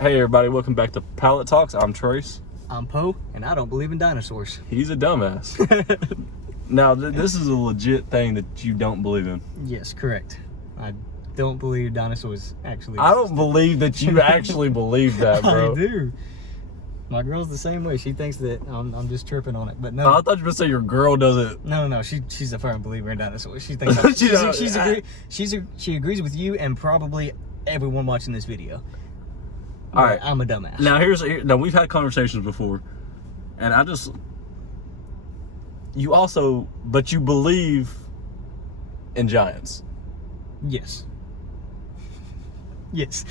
Hey everybody, welcome back to PalletTalks. I'm Trace. I'm Poe, and I don't believe in dinosaurs. He's a dumbass. Now, this is a legit thing that you don't believe in. Yes, correct. I don't believe dinosaurs actually I exist. don't believe that you actually believe that, bro. I do. My girl's the same way. She thinks that I'm just tripping on it, but no. I thought you were going to say your girl doesn't. No. She's a firm believer in dinosaurs. She thinks she agrees with you and probably everyone watching this video. All right, I'm a dumbass. Now we've had conversations before, and but you believe in giants. Yes. Yes.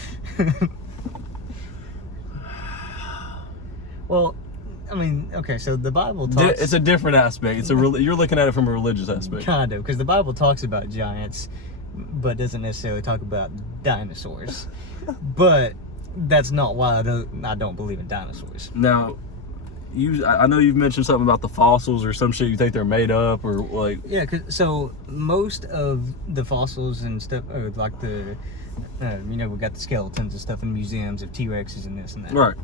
Well, I mean, okay, so the Bible talks... It's a different aspect. You're looking at it from a religious aspect. Kind of, because the Bible talks about giants, but doesn't necessarily talk about dinosaurs. But that's not why I don't believe in dinosaurs. Now, I know you've mentioned something about the fossils or some shit you think they're made up or like... Yeah, so most of the fossils and stuff, like the, we got the skeletons and stuff in museums of T-Rexes and this and that. Right.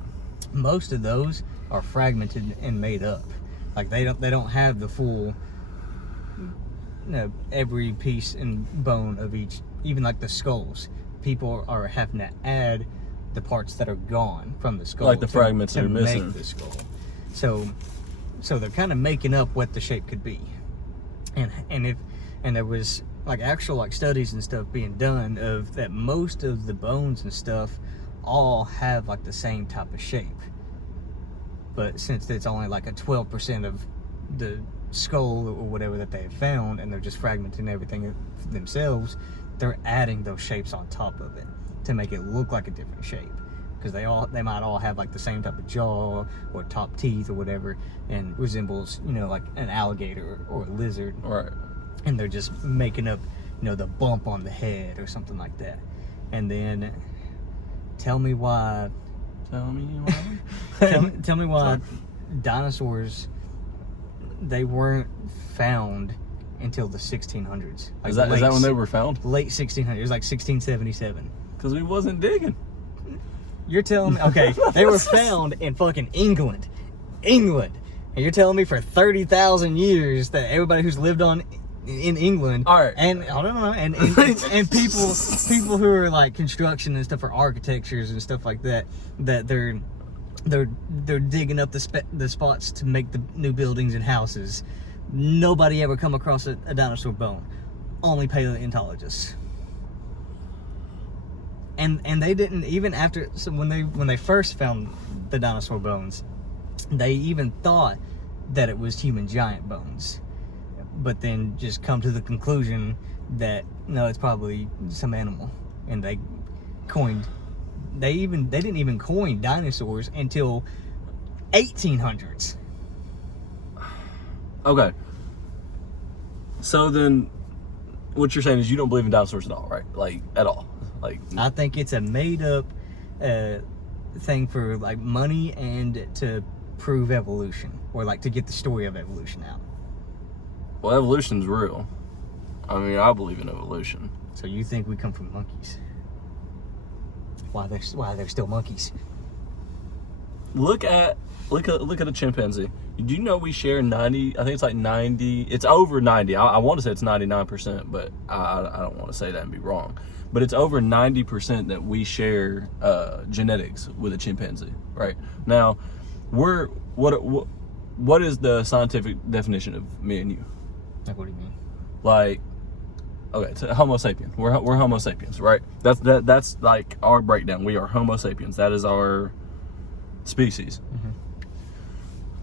Most of those are fragmented and made up. Like they don't have the full, every piece and bone of each, even like the skulls. People are having to add the parts that are gone from the skull, like the fragments that are missing, make the skull. So they're kind of making up what the shape could be, and there was like actual like studies and stuff being done of that most of the bones and stuff all have like the same type of shape, but since it's only like a 12% of the skull or whatever that they have found, and they're just fragmenting everything themselves, they're adding those shapes on top of it to make it look like a different shape, because they might all have like the same type of jaw or top teeth or whatever, and resembles like an alligator or a lizard. Right. And they're just making up the bump on the head or something like that. And then tell me why tell me why dinosaurs, they weren't found until the 1600s. Like is that when they were found? Late 1600s. It was like 1677. Because we wasn't digging. You're telling me, okay, they were found in fucking England. And you're telling me for 30,000 years that everybody who's lived in England, all right, and I don't know, and people who are like construction and stuff, for architectures and stuff like that, that they're digging up the spots to make the new buildings and houses. Nobody ever come across a dinosaur bone. Only paleontologists. And they didn't even after. So when they first found the dinosaur bones, they even thought that it was human giant bones, but then just come to the conclusion that no, it's probably some animal. And they didn't even coin dinosaurs until 1800s. Okay. So then, what you're saying is you don't believe in dinosaurs at all, right? Like at all. Like, I think it's a made-up thing for like money and to prove evolution, or like to get the story of evolution out. Well, evolution's real. I mean, I believe in evolution. So you think we come from monkeys? Why they're still monkeys? Look at a chimpanzee. Do you know we share 90? I think it's like 90. It's over 90. I want to say it's 99%, but I don't want to say that and be wrong. But it's over 90% that we share genetics with a chimpanzee, right? Now, what is the scientific definition of me and you? Like, what do you mean? Like, okay, it's Homo sapien. We're Homo sapiens, right? That's like our breakdown. We are Homo sapiens. That is our species. Mm-hmm.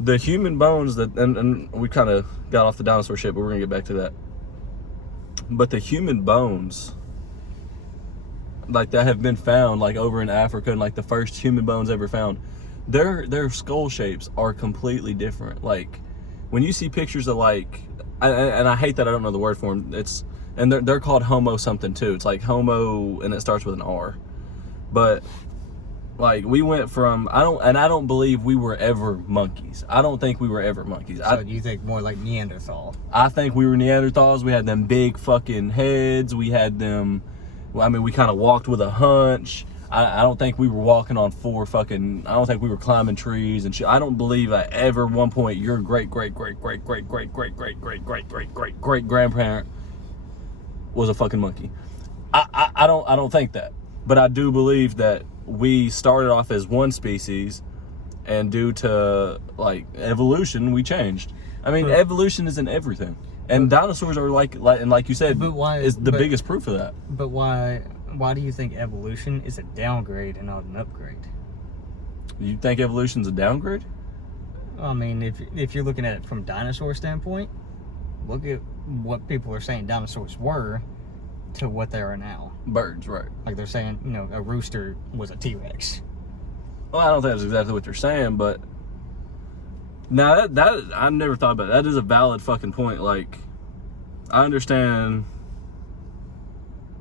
The human bones and we kind of got off the dinosaur shit, but we're gonna get back to that. But the human bones, like that have been found like over in Africa, and like the first human bones ever found, their skull shapes are completely different. Like when you see pictures of like, and I hate that I don't know the word for them. They're called Homo something too. It's like Homo, and it starts with an R. But like we went from I don't believe we were ever monkeys. I don't think we were ever monkeys. So you think more like Neanderthal? I think we were Neanderthals. We had them big fucking heads. We had them. Well, I mean, we kind of walked with a hunch. I don't think we were walking on I don't think we were climbing trees and shit. I don't believe at ever one point your great grandparent was a fucking monkey. I don't think that. But I do believe that we started off as one species, and due to like evolution, we changed. I mean, evolution isn't everything, and dinosaurs are like you said, is the biggest proof of that. But why do you think evolution is a downgrade and not an upgrade? You think evolution's a downgrade? I mean, if you're looking at it from dinosaur standpoint, look at what people are saying dinosaurs were to what they are now. Birds, right? Like they're saying, a rooster was a T-Rex. Well, I don't think that's exactly what they're saying, but now that I've never thought about it. That is a valid fucking point. Like, I understand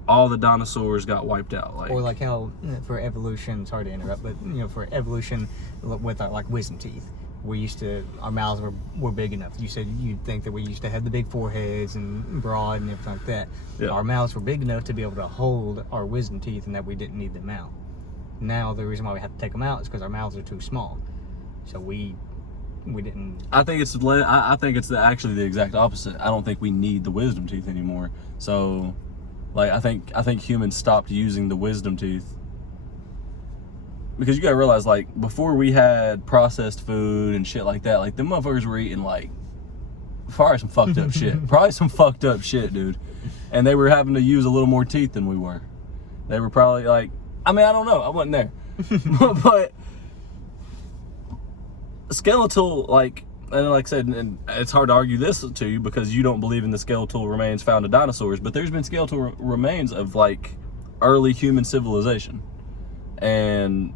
all the dinosaurs got wiped out. Like, or like how for evolution, sorry to interrupt, but for evolution with our like wisdom teeth, our mouths were big enough. You said you'd think that we used to have the big foreheads and broad and everything like that. Yeah. Our mouths were big enough to be able to hold our wisdom teeth, and that we didn't need them out. Now the reason why we have to take them out is because our mouths are too small. So we didn't. I think it's actually the exact opposite. I don't think we need the wisdom teeth anymore. So, like, I think humans stopped using the wisdom teeth. Because you gotta realize, like, before we had processed food and shit like that, like, them motherfuckers were eating, like, probably some fucked up shit. Probably some fucked up shit, dude. And they were having to use a little more teeth than we were. They were probably, like, I mean, I don't know. I wasn't there. But skeletal, like, and like I said, and it's hard to argue this to you because you don't believe in the skeletal remains found in dinosaurs, but there's been skeletal remains of, like, early human civilization. And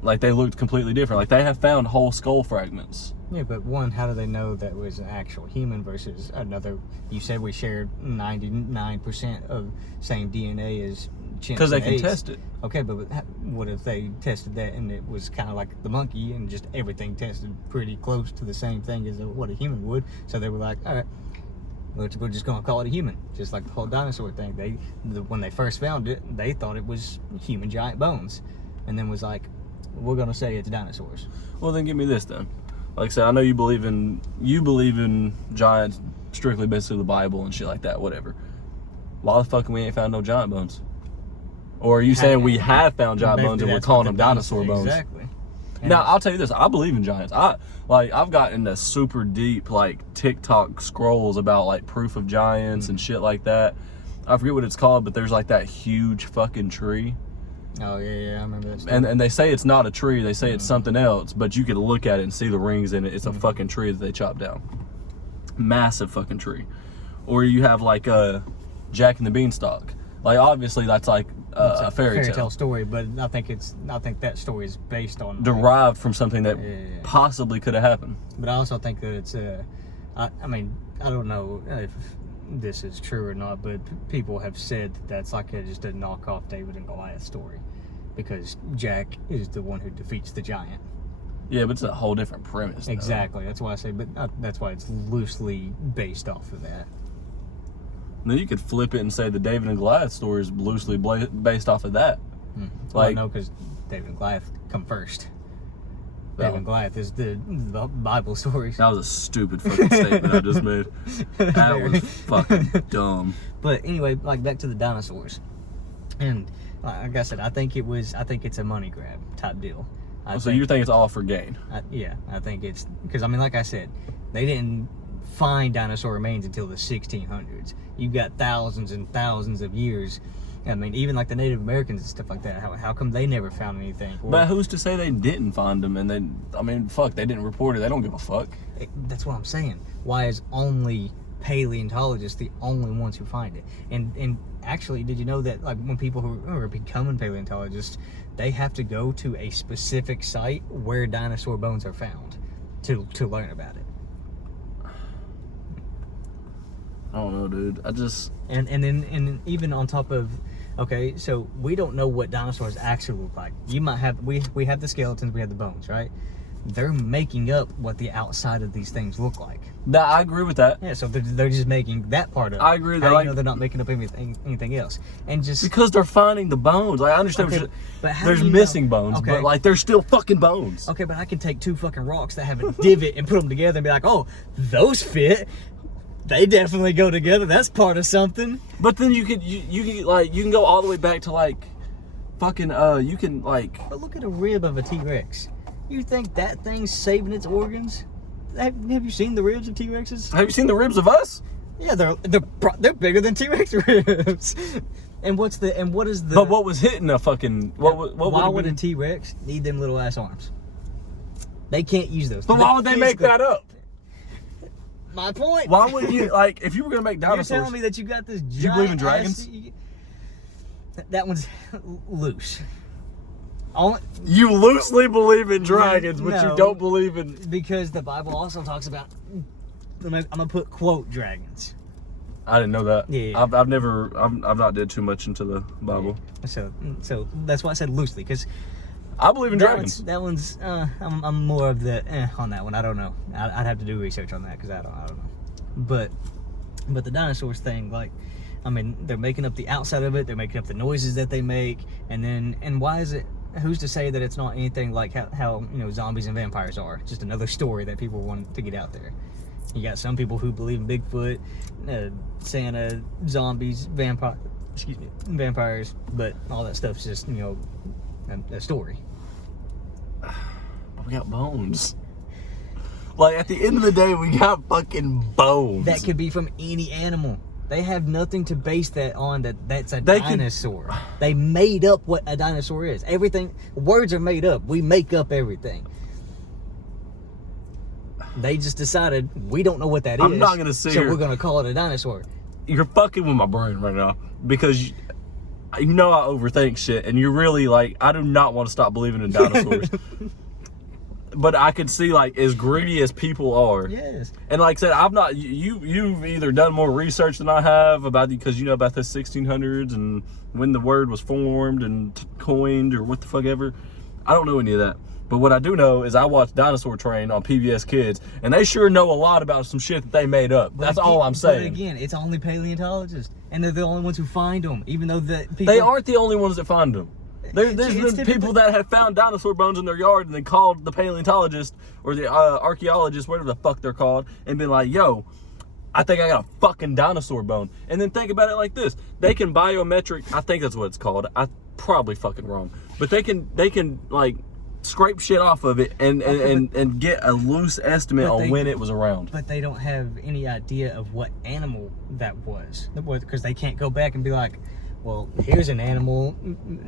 like, they looked completely different. Like, they have found whole skull fragments. Yeah, but one, how do they know that was an actual human versus another? You said we shared 99% of same DNA as chimps. Because they can apes. test it. Okay, but what if they tested that and it was kind of like the monkey and just everything tested pretty close to the same thing as what a human would? So they were like, all right, we're just going to call it a human. Just like the whole dinosaur thing. When they first found it, they thought it was human giant bones. And then was like, we're going to say it's dinosaurs. Well, then give me this then. Like I said, I know you believe in giants, strictly basically the Bible and shit like that, whatever. Why the fuck we ain't found no giant bones? Or are you saying we have found giant bones and we're calling them dinosaur bones? Exactly. Now, I'll tell you this. I believe in giants. I've gotten into super deep, like, TikTok scrolls about, like, proof of giants and shit like that. I forget what it's called, but there's, like, that huge fucking tree. Oh, yeah, I remember that story. And they say it's not a tree. They say it's something else, but you can look at it and see the rings in it. It's a fucking tree that they chopped down. Massive fucking tree. Or you have, like, Jack and the Beanstalk. Like, obviously, that's, like, a fairy tale story, but I think that story is based on derived from something that possibly could have happened. But I also think that it's I mean, I don't know if this is true or not, but people have said that that's like just a knockoff David and Goliath story, because Jack is the one who defeats the giant. Yeah, but it's a whole different premise, though. Exactly. That's why I say, but that's why it's loosely based off of that. Then you could flip it and say the David and Goliath story is loosely based off of that. Like, no, because David and Goliath come first. David and Goliath is the Bible stories. That was a stupid fucking statement I just made. That was fucking dumb. But anyway, like, back to the dinosaurs. And like I said, I think it's a money grab type deal. So you think it's all for gain? Yeah, I think it's because, I mean, like I said, they didn't find dinosaur remains until the 1600s. You've got thousands and thousands of years. I mean, even like the Native Americans and stuff like that. How come they never found anything? But who's to say they didn't find them? And then, I mean, fuck, they didn't report it. They don't give a fuck. That's what I'm saying. Why is only paleontologists the only ones who find it? And actually, did you know that, like, when people who are becoming paleontologists, they have to go to a specific site where dinosaur bones are found to learn about it? I don't know, dude. And then even on top of, okay, so we don't know what dinosaurs actually look like. You might have we have the skeletons, we have the bones, right? they're making up what the outside of these things look like. Now, I agree with that. Yeah, so they're just making that part up. I agree. How do you know they're not making up anything else? And just because they're finding the bones. I understand. Okay, but how there's do you missing know? bones, Okay. but like there's still fucking bones. Okay, but I can take two fucking rocks that have a divot and put them together and be like, oh, those fit. They definitely go together. That's part of something. But then you can go all the way back to like fucking you can like. But look at a rib of a T-Rex. You think that thing's saving its organs? Have you seen the ribs of T-Rexes? Have you seen the ribs of us? Yeah, they're bigger than T-Rex ribs. And what is the? But what was hitting a fucking why would a T-Rex need them little ass arms? They can't use those. But why would they make that up? My point. Why would you like if you were gonna make dinosaurs? You're telling me that you got this giant. You believe in dragons? That one's loose. You loosely believe in dragons, but No, you don't believe in. Because the Bible also talks about. I'm gonna put quote dragons. I didn't know that. Yeah. I've not did too much into the Bible. So that's why I said loosely, because I believe in dragons. That one's I'm more of the on that one. I don't know. I'd have to do research on that because I don't know. But the dinosaurs thing, like, I mean, they're making up the outside of it. They're making up the noises that they make, and why is it? Who's to say that it's not anything like how zombies and vampires are? Just another story that people want to get out there. You got some people who believe in Bigfoot, Santa, zombies, vampires, but all that stuff's just a story. But we got bones. Like at the end of the day, we got fucking bones. That could be from any animal. They have nothing to base that on. That's a dinosaur. They made up what a dinosaur is. Everything, words are made up. We make up everything. They just decided we don't know what that is. I'm not gonna sit so here. We're gonna call it a dinosaur. You're fucking with my brain right now because I overthink shit, and you're really like, I do not want to stop believing in dinosaurs. But I could see, like, as greedy as people are. Yes. And like I said, I've not. You've either done more research than I have about because you know about the 1600s and when the word was formed and coined or what the fuck ever. I don't know any of that. But what I do know is I watched Dinosaur Train on PBS Kids, and they sure know a lot about some shit that they made up. That's all I'm saying. But again, it's only paleontologists, and they're the only ones who find them. Even though they aren't the only ones that find them. There's been people that have found dinosaur bones in their yard and then called the paleontologist or the archaeologist, whatever the fuck they're called, and been like, yo, I think I got a fucking dinosaur bone. And then think about it like this. They can biometric, I think that's what it's called. I'm probably fucking wrong. But they can like scrape shit off of it and get a loose estimate on when it was around. But they don't have any idea of what animal that was. Because they can't go back and be like, well, here's an animal,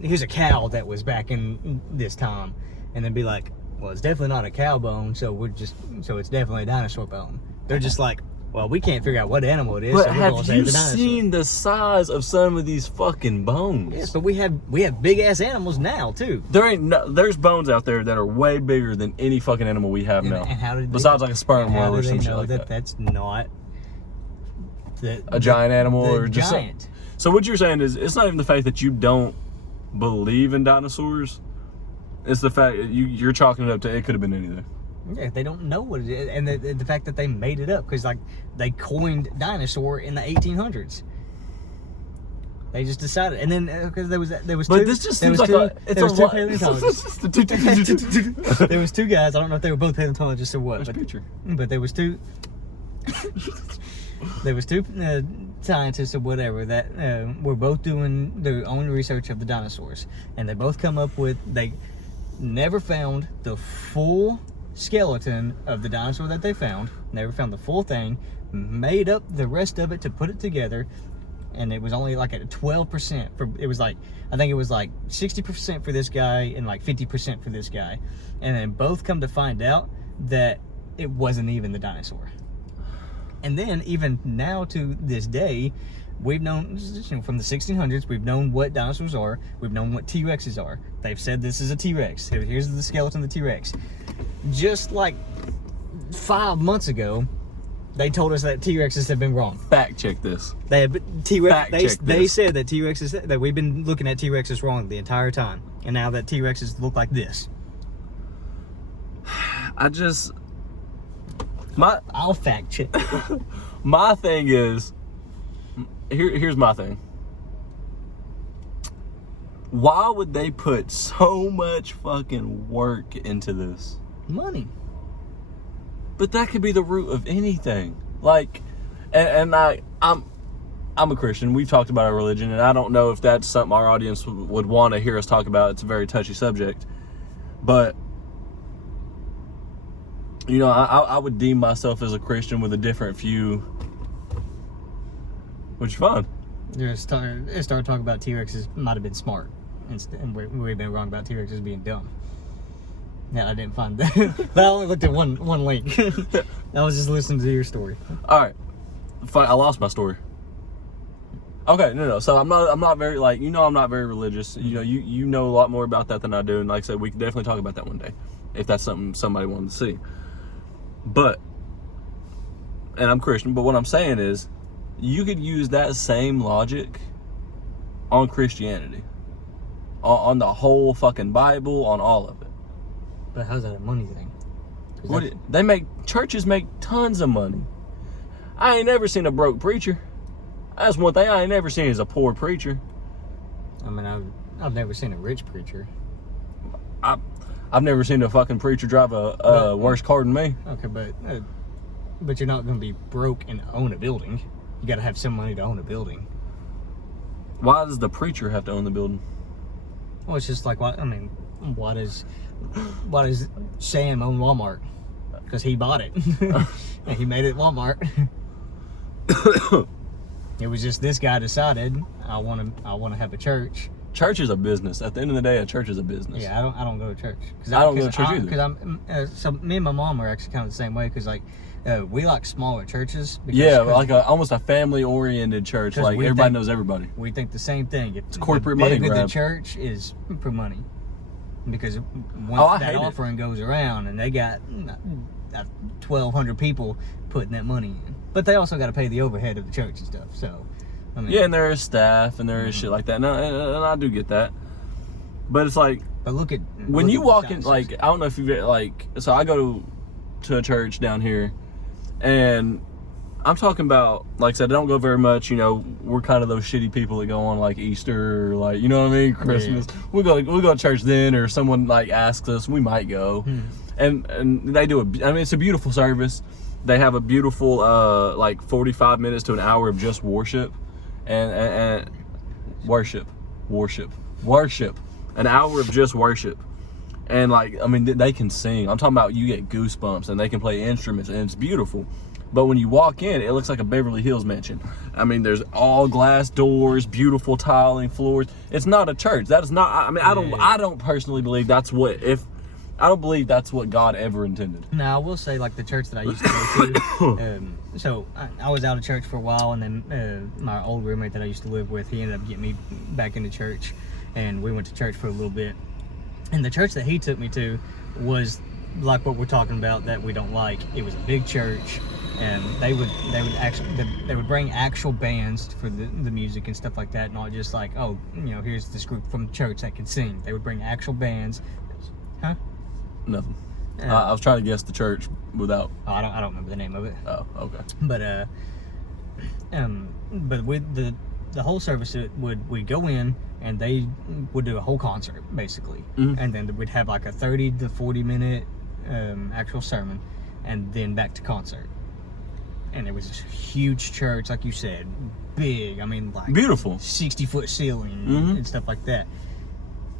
here's a cow that was back in this time, and then be like, well, it's definitely not a cow bone, so it's definitely a dinosaur bone. They're just like, well, we can't figure out what animal it is, but so we're gonna say the dinosaur. Have you seen the size of some of these fucking bones? Yes, but we have big ass animals now too. There's bones out there that are way bigger than any fucking animal we have now. And how did besides like a sperm whale or some shit like that? That's not a giant animal or just giant. So what you're saying is it's not even the fact that you don't believe in dinosaurs. It's the fact that you're chalking it up to it could have been anything. Yeah, they don't know what it is, and the fact that they made it up because like they coined dinosaur in the 1800s. They just decided, and then because there was But two, this just there seems was like two, there was two paleontologists. There was two guys. I don't know if they were both paleontologists or what. But there was two. There was two scientists or whatever that were both doing their own research of the dinosaurs, and they both come up with they never found the full skeleton of the dinosaur that they found. Never found the full thing. Made up the rest of it to put it together, and it was only like at 12%. It was like I think it was like 60% for this guy and like 50% for this guy, and then both come to find out that it wasn't even the dinosaur. And then, even now to this day, we've known, from the 1600s, we've known what dinosaurs are. We've known what T-Rexes are. They've said this is a T-Rex. Here's the skeleton of the T-Rex. Just like 5 months ago, they told us that T-Rexes have been wrong. Fact check this. They said that T-Rexes, that we've been looking at T-Rexes wrong the entire time. And now that T-Rexes look like this. I'll fact check. My thing is, here's my thing. Why would they put so much fucking work into this? Money. But that could be the root of anything. Like, and I'm a Christian. We've talked about our religion, and I don't know if that's something our audience would want to hear us talk about. It's a very touchy subject. But, you know, I would deem myself as a Christian with a different view. Which is fun. They started talking about T-Rexes might have been smart. And we've been wrong about T-Rexes being dumb. Yeah, I didn't find that. I only looked at one link. I was just listening to your story. All right. Fine, I lost my story. Okay, no. So I'm not very, like, you know, I'm not very religious. You know, you know a lot more about that than I do. And like I said, we can definitely talk about that one day if that's something somebody wanted to see. But, and I'm Christian, but what I'm saying is, you could use that same logic on Christianity. On the whole fucking Bible, on all of it. But how's that a money thing? Churches make tons of money. I ain't never seen a broke preacher. That's one thing I ain't never seen is a poor preacher. I mean, I've never seen a rich preacher. I've never seen a fucking preacher drive a worse car than me. Okay, but you're not going to be broke and own a building. You got to have some money to own a building. Why does the preacher have to own the building? Well, it's just like, why does Sam own Walmart? Because he bought it. And he made it Walmart. It was just this guy decided, I want to have a church. Church is a business. At the end of the day, a church is a business. Yeah, I don't go to church. I don't go to church either. Because so me and my mom are actually kind of the same way. Because like we like smaller churches. Like almost a family-oriented church. Like everybody knows everybody. We think the same thing. It's corporate money grab. The church is for money. Because when that offering goes around and they got 1,200 people putting that money in. But they also got to pay the overhead of the church and stuff. So, I mean, yeah, and there is staff and there is shit like that. And I do get that. But it's like, but look at when you walk in, like, I don't know if you've, like, so I go to a church down here, and I'm talking about, like I said, I don't go very much. You know, we're kind of those shitty people that go on like Easter or like, you know what I mean, Christmas. Yeah. We go to church then, or someone like asks us, we might go, and they do it's a beautiful service. They have a beautiful like 45 minutes to an hour of just worship, and worship, an hour of just worship. And like, I mean, they can sing. I'm talking about you get goosebumps, and they can play instruments, and it's beautiful. But when you walk in, it looks like a Beverly Hills mansion. I mean, there's all glass doors, beautiful tiling floors. It's not a church. That is not. I mean, I don't personally believe that's what I don't believe that's what God ever intended. Now, I will say, like, the church that I used to go to, so I was out of church for a while, and then my old roommate that I used to live with, he ended up getting me back into church, and we went to church for a little bit. And the church that he took me to was like what we're talking about that we don't like. It was a big church, and they would bring actual bands for the music and stuff like that, not just like, oh, you know, here's this group from the church that can sing. They would bring actual bands. Huh? Nothing. I was trying to guess the church without. Oh, I don't remember the name of it. Oh, okay. But with the whole service, we'd go in and they would do a whole concert basically, and then we'd have like a 30 to 40 minute actual sermon, and then back to concert. And it was this huge church, like you said, big. I mean, like beautiful, 60-foot ceiling and stuff like that.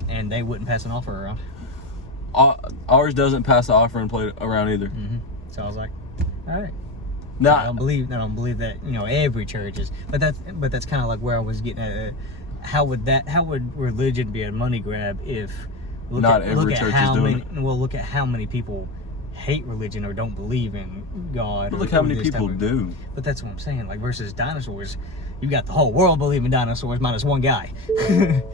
And they wouldn't pass an offer around. Ours doesn't pass the offering plate around either. So I was like, all right. No, I don't believe that, you know, every church is, but that's kind of like where I was getting at. How would religion be a money grab if every church is doing it? Well, look at how many people hate religion or don't believe in God. But look how many people do. But that's what I'm saying. Like versus dinosaurs, you got the whole world believing dinosaurs minus one guy. That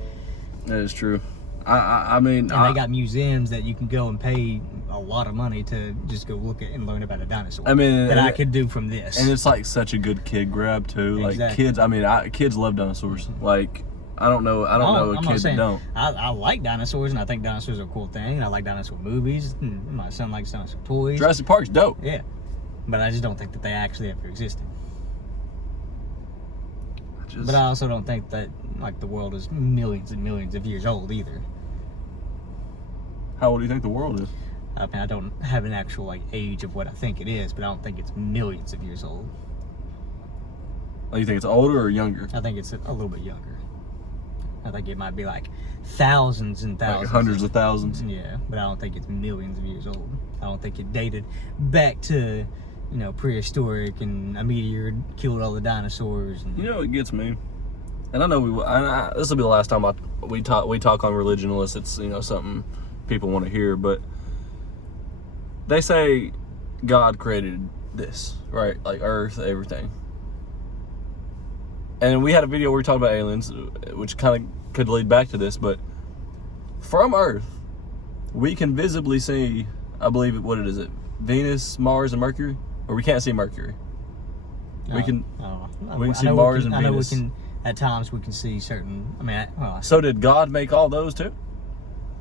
is true. I mean, and they got museums that you can go and pay a lot of money to just go look at and learn about a dinosaur. I mean, I could do from this. And it's like such a good kid grab too. Like exactly. kids, I mean, kids love dinosaurs. Like, I don't know I'm a not kid that saying, don't. I like dinosaurs, and I think dinosaurs are a cool thing. And I like dinosaur movies. And my son likes dinosaur toys. Jurassic Park's dope. Yeah, but I just don't think that they actually ever existed. But I also don't think that like the world is millions and millions of years old either. How old do you think the world is? I mean, I don't have an actual like age of what I think it is, but I don't think it's millions of years old. Oh, you think it's older or younger? I think it's a little bit younger. I think it might be like thousands and thousands. Like hundreds of thousands? Yeah, but I don't think it's millions of years old. I don't think it dated back to, prehistoric and a meteor killed all the dinosaurs. And, You know what gets me? And I know this will be the last time we talk on religion unless it's, something people want to hear, but they say God created this, right? Like Earth, everything. And we had a video where we talked about aliens, which kind of could lead back to this, but from Earth, we can visibly see, I believe, what is it? Venus, Mars, and Mercury? Or we can't see Mercury. We can see Mars and Venus. I know we can, at times, we can see certain, So did God make all those too?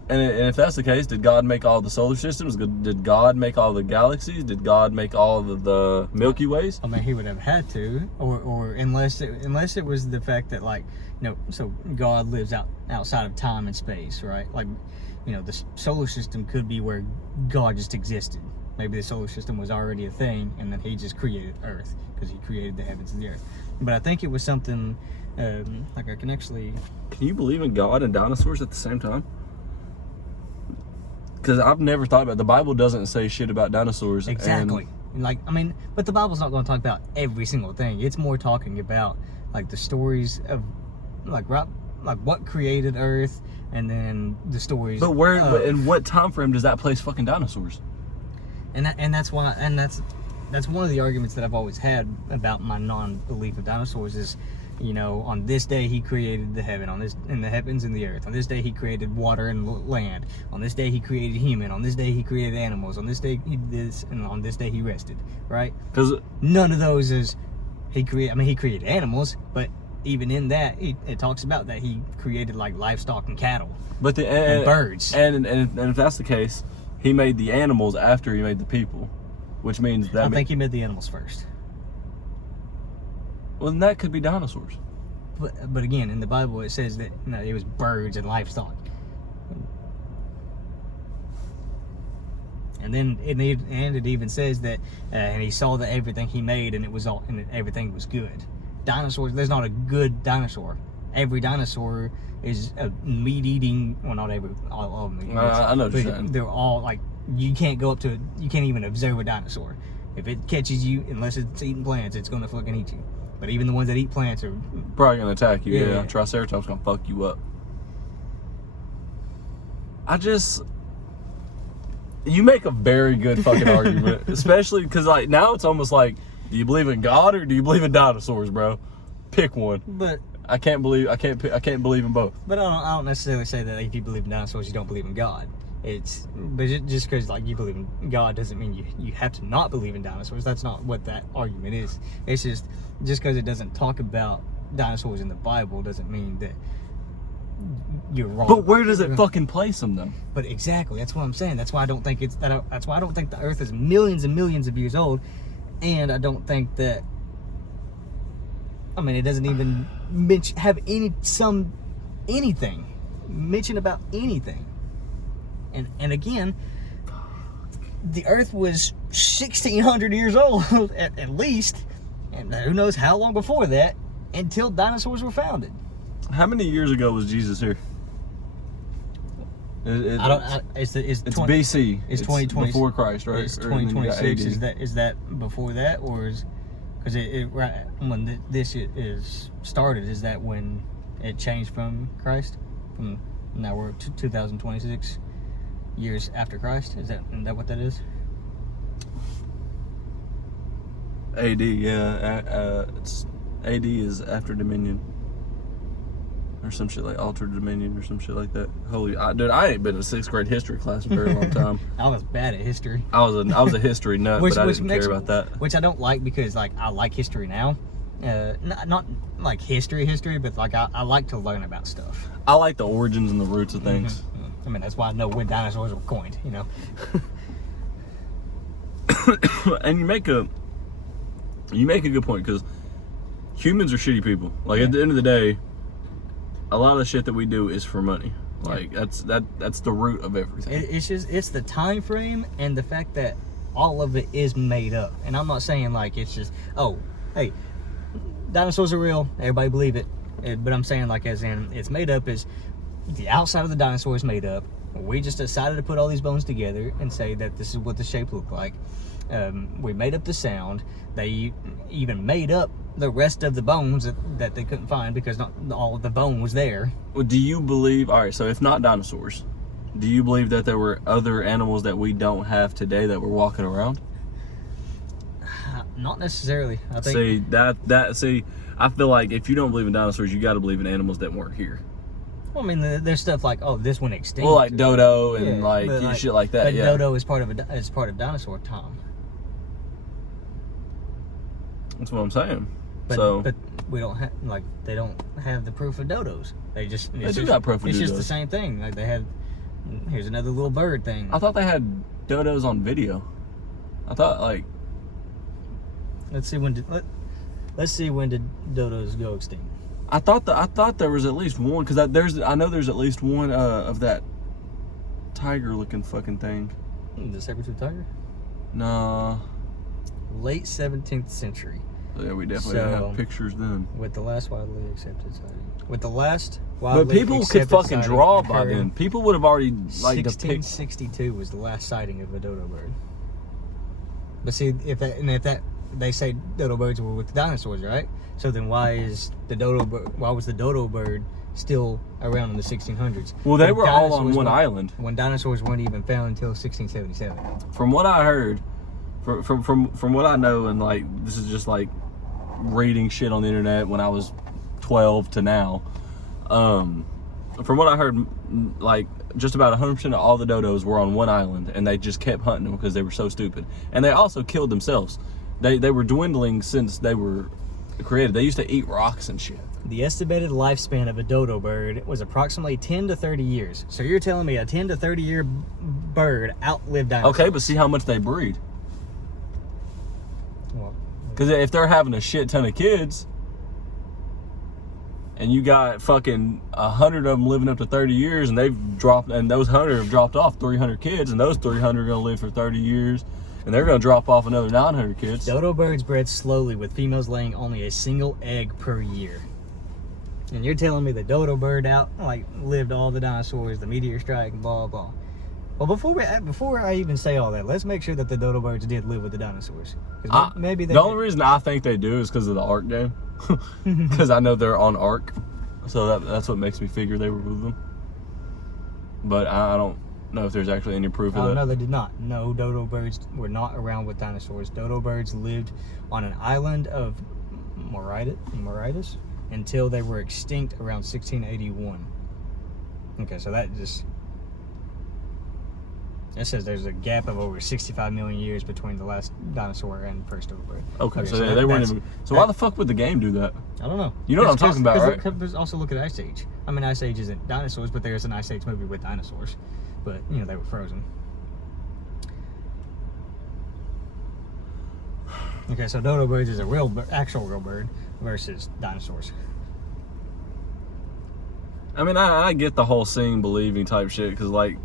And if that's the case, did God make all the solar systems? Did God make all the galaxies? Did God make all of the Milky Ways? I mean, he would have had to, or unless it was the fact that so God lives outside of time and space, right? Like, the solar system could be where God just existed. Maybe the solar system was already a thing, and then he just created Earth because he created the heavens and the earth. But I think it was something like I can actually. Can you believe in God and dinosaurs at the same time? Because I've never thought about it. The Bible doesn't say shit about dinosaurs. Exactly. But the Bible's not going to talk about every single thing. It's more talking about like the stories of what created Earth, and then the stories. But in what time frame does that place fucking dinosaurs? And that's one of the arguments that I've always had about my non-belief of dinosaurs is, on this day he created the heavens and the earth. On this day he created water and land. On this day he created human. On this day he created animals. On this day he did this, and on this day he rested. Right? Because none of those is he created animals, but even in that it talks about that he created like livestock and cattle, and birds. And if that's the case, he made the animals after he made the people, which means that I think he made the animals first. Well, then that could be dinosaurs. But again, in the Bible, it says that it was birds and livestock. And then it even says that, and he saw that everything he made, and everything was good. Dinosaurs, there's not a good dinosaur. Every dinosaur is a meat-eating. Well, not all meat. I know what you're saying. They're all like, you can't even observe a dinosaur. If it catches you, unless it's eating plants, it's gonna fucking eat you. But even the ones that eat plants are probably gonna attack you. Yeah. Triceratops gonna fuck you up. You make a very good fucking argument, especially because like now it's almost like, do you believe in God or do you believe in dinosaurs, bro? Pick one. But I can't believe in both. But I don't necessarily say that if you believe in dinosaurs, you don't believe in God. But just because like you believe in God doesn't mean you have to not believe in dinosaurs. That's not what that argument is. It's just because it doesn't talk about dinosaurs in the Bible doesn't mean that you're wrong. But where does it fucking place them though? But exactly, that's what I'm saying. That's why I don't think that's why I don't think the Earth is millions and millions of years old, and I don't think that. I mean, it doesn't even have anything mention about anything. And again, the Earth was 1,600 years old at least, and who knows how long before that, until dinosaurs were founded. How many years ago was Jesus here? It's BC. It's 2020 before Christ, right? It's 2026. Is that before that, or is because when this is started? Is that when it changed from Christ? From now we're 2026 years after Christ. Is that what that is? AD, yeah. It's AD is after Dominion. Or some shit like Altered Dominion or some shit like that. Dude, I ain't been in a 6th grade history class in a very long time. I was bad at history. I was a history nut, but I didn't care about that. Which I don't like because like I like history now, not like history, but like I like to learn about stuff. I like the origins and the roots of things. I mean, that's why I know when dinosaurs were coined, you know. And you make a good point, because humans are shitty people. Like, at the end of the day, a lot of the shit that we do is for money. Like, that's the root of everything. It's the time frame and the fact that all of it is made up. And I'm not saying like it's just, oh, hey, dinosaurs are real, everybody believe it. But I'm saying like as in it's made up is the outside of the dinosaur is made up. We just decided to put all these bones together and say that this is what the shape looked like. We made up the sound. They even made up the rest of the bones that they couldn't find because not all of the bone was there. Well, do you believe, all right, so if not dinosaurs, do you believe that there were other animals that we don't have today that were walking around? Not necessarily. I think. See, I feel like if you don't believe in dinosaurs, you got to believe in animals that weren't here. Well, I mean, there's stuff like, oh, this one extinct. Well, like dodo and shit like that. But yeah. dodo is part of dinosaur time. That's what I'm saying. But we don't have they don't have the proof of dodos. They do got proof of It's dodos. just the same thing. Like they have. Here's another little bird thing. I thought they had dodos on video. I thought Let's see when did dodos go extinct. I thought there was at least one, because I know there's at least one of that tiger-looking fucking thing. The saber-tooth tiger? Nah. Late 17th century. Yeah, we definitely didn't have pictures then. With the last widely accepted sighting. But people could fucking draw by then. People would have already depicted. 1662 was the last sighting of a dodo bird. But see, if they say dodo birds were with the dinosaurs, right? So then why was the dodo bird still around in the 1600s? Well, they were all on one island. When dinosaurs weren't even found until 1677. From what I heard, from what I know, and like this is just like reading shit on the internet when I was 12 to now. From what I heard, like just about 100% of all the dodos were on one island, and they just kept hunting them because they were so stupid. And they also killed themselves. They were dwindling since they were created. They used to eat rocks and shit. The estimated lifespan of a dodo bird was approximately 10 to 30 years. So you're telling me a 10 to 30 year bird outlived dinosaurs? Okay, but see how much they breed. Because if they're having a shit ton of kids, and you got fucking 100 of them living up to 30 years, and those 100 have dropped off 300 kids, and those 300 are going to live for 30 years, and they're going to drop off another 900 kids. Dodo birds bred slowly, with females laying only a single egg per year. And you're telling me the dodo bird lived all the dinosaurs, the meteor strike, and blah, blah, blah. Well, before I even say all that, let's make sure that the dodo birds did live with the dinosaurs. Maybe the only reason I think they do is because of the Ark game. Because I know they're on Ark. So that's what makes me figure they were with them. But I don't know if there's actually any proof of that. No, they did not. No, dodo birds were not around with dinosaurs. Dodo birds lived on an island of Mauritius until they were extinct around 1681. Okay, so it says there's a gap of over 65 million years between the last dinosaur and first dodo bird. Okay, so they weren't even. So why the fuck would the game do that? I don't know. You know what I'm talking about, right? Because also look at Ice Age. I mean, Ice Age isn't dinosaurs, but there is an Ice Age movie with dinosaurs. But, they were frozen. Okay, so dodo birds is actual real bird versus dinosaurs. I mean, I get the whole seeing, believing type shit, because, like,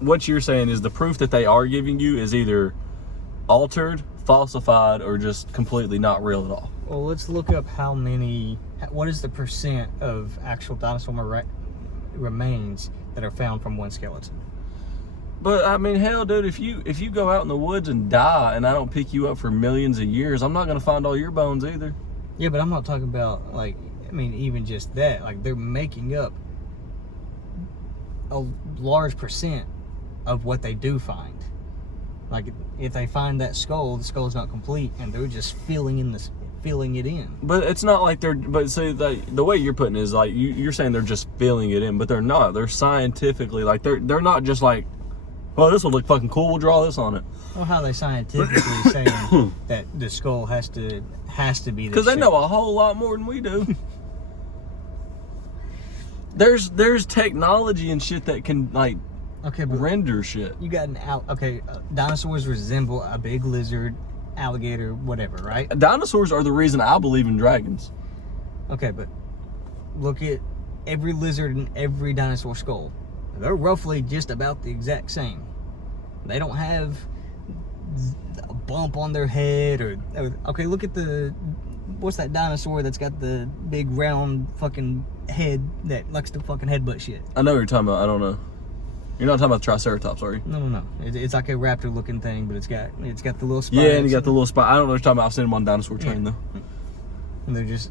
what you're saying is the proof that they are giving you is either altered, falsified, or just completely not real at all. Well, let's look up what is the percent of actual dinosaur remains that are found from one skeleton. But I mean, hell, dude, if you go out in the woods and die, and I don't pick you up for millions of years, I'm not gonna find all your bones either. Yeah, but I'm not talking about even just that. Like, they're making up a large percent of what they do find. Like, if they find that skull, the skull's not complete, and they're just filling it in. But it's not like they're. But see, the way you're putting it is like you're saying they're just filling it in, but they're not. They're scientifically they're not just like Well, this will look fucking cool. We'll draw this on it. Well, how they scientifically saying that the skull has to be this because they know a whole lot more than we do. There's technology and shit that can like render shit. You got dinosaurs resemble a big lizard, alligator, whatever, right? Dinosaurs are the reason I believe in dragons. Okay, but look at every lizard and every dinosaur skull. They're roughly just about the exact same. They don't have a bump on their head or okay, look at what's that dinosaur that's got the big round fucking head that likes to fucking headbutt shit? I know what you're talking about. I don't know. You're not talking about the Triceratops, are you? No. It's like a raptor looking thing, but it's got the little spikes. Yeah, and you got the little spike. I don't know what you're talking about. I've seen them on Dinosaur Train though. And they're just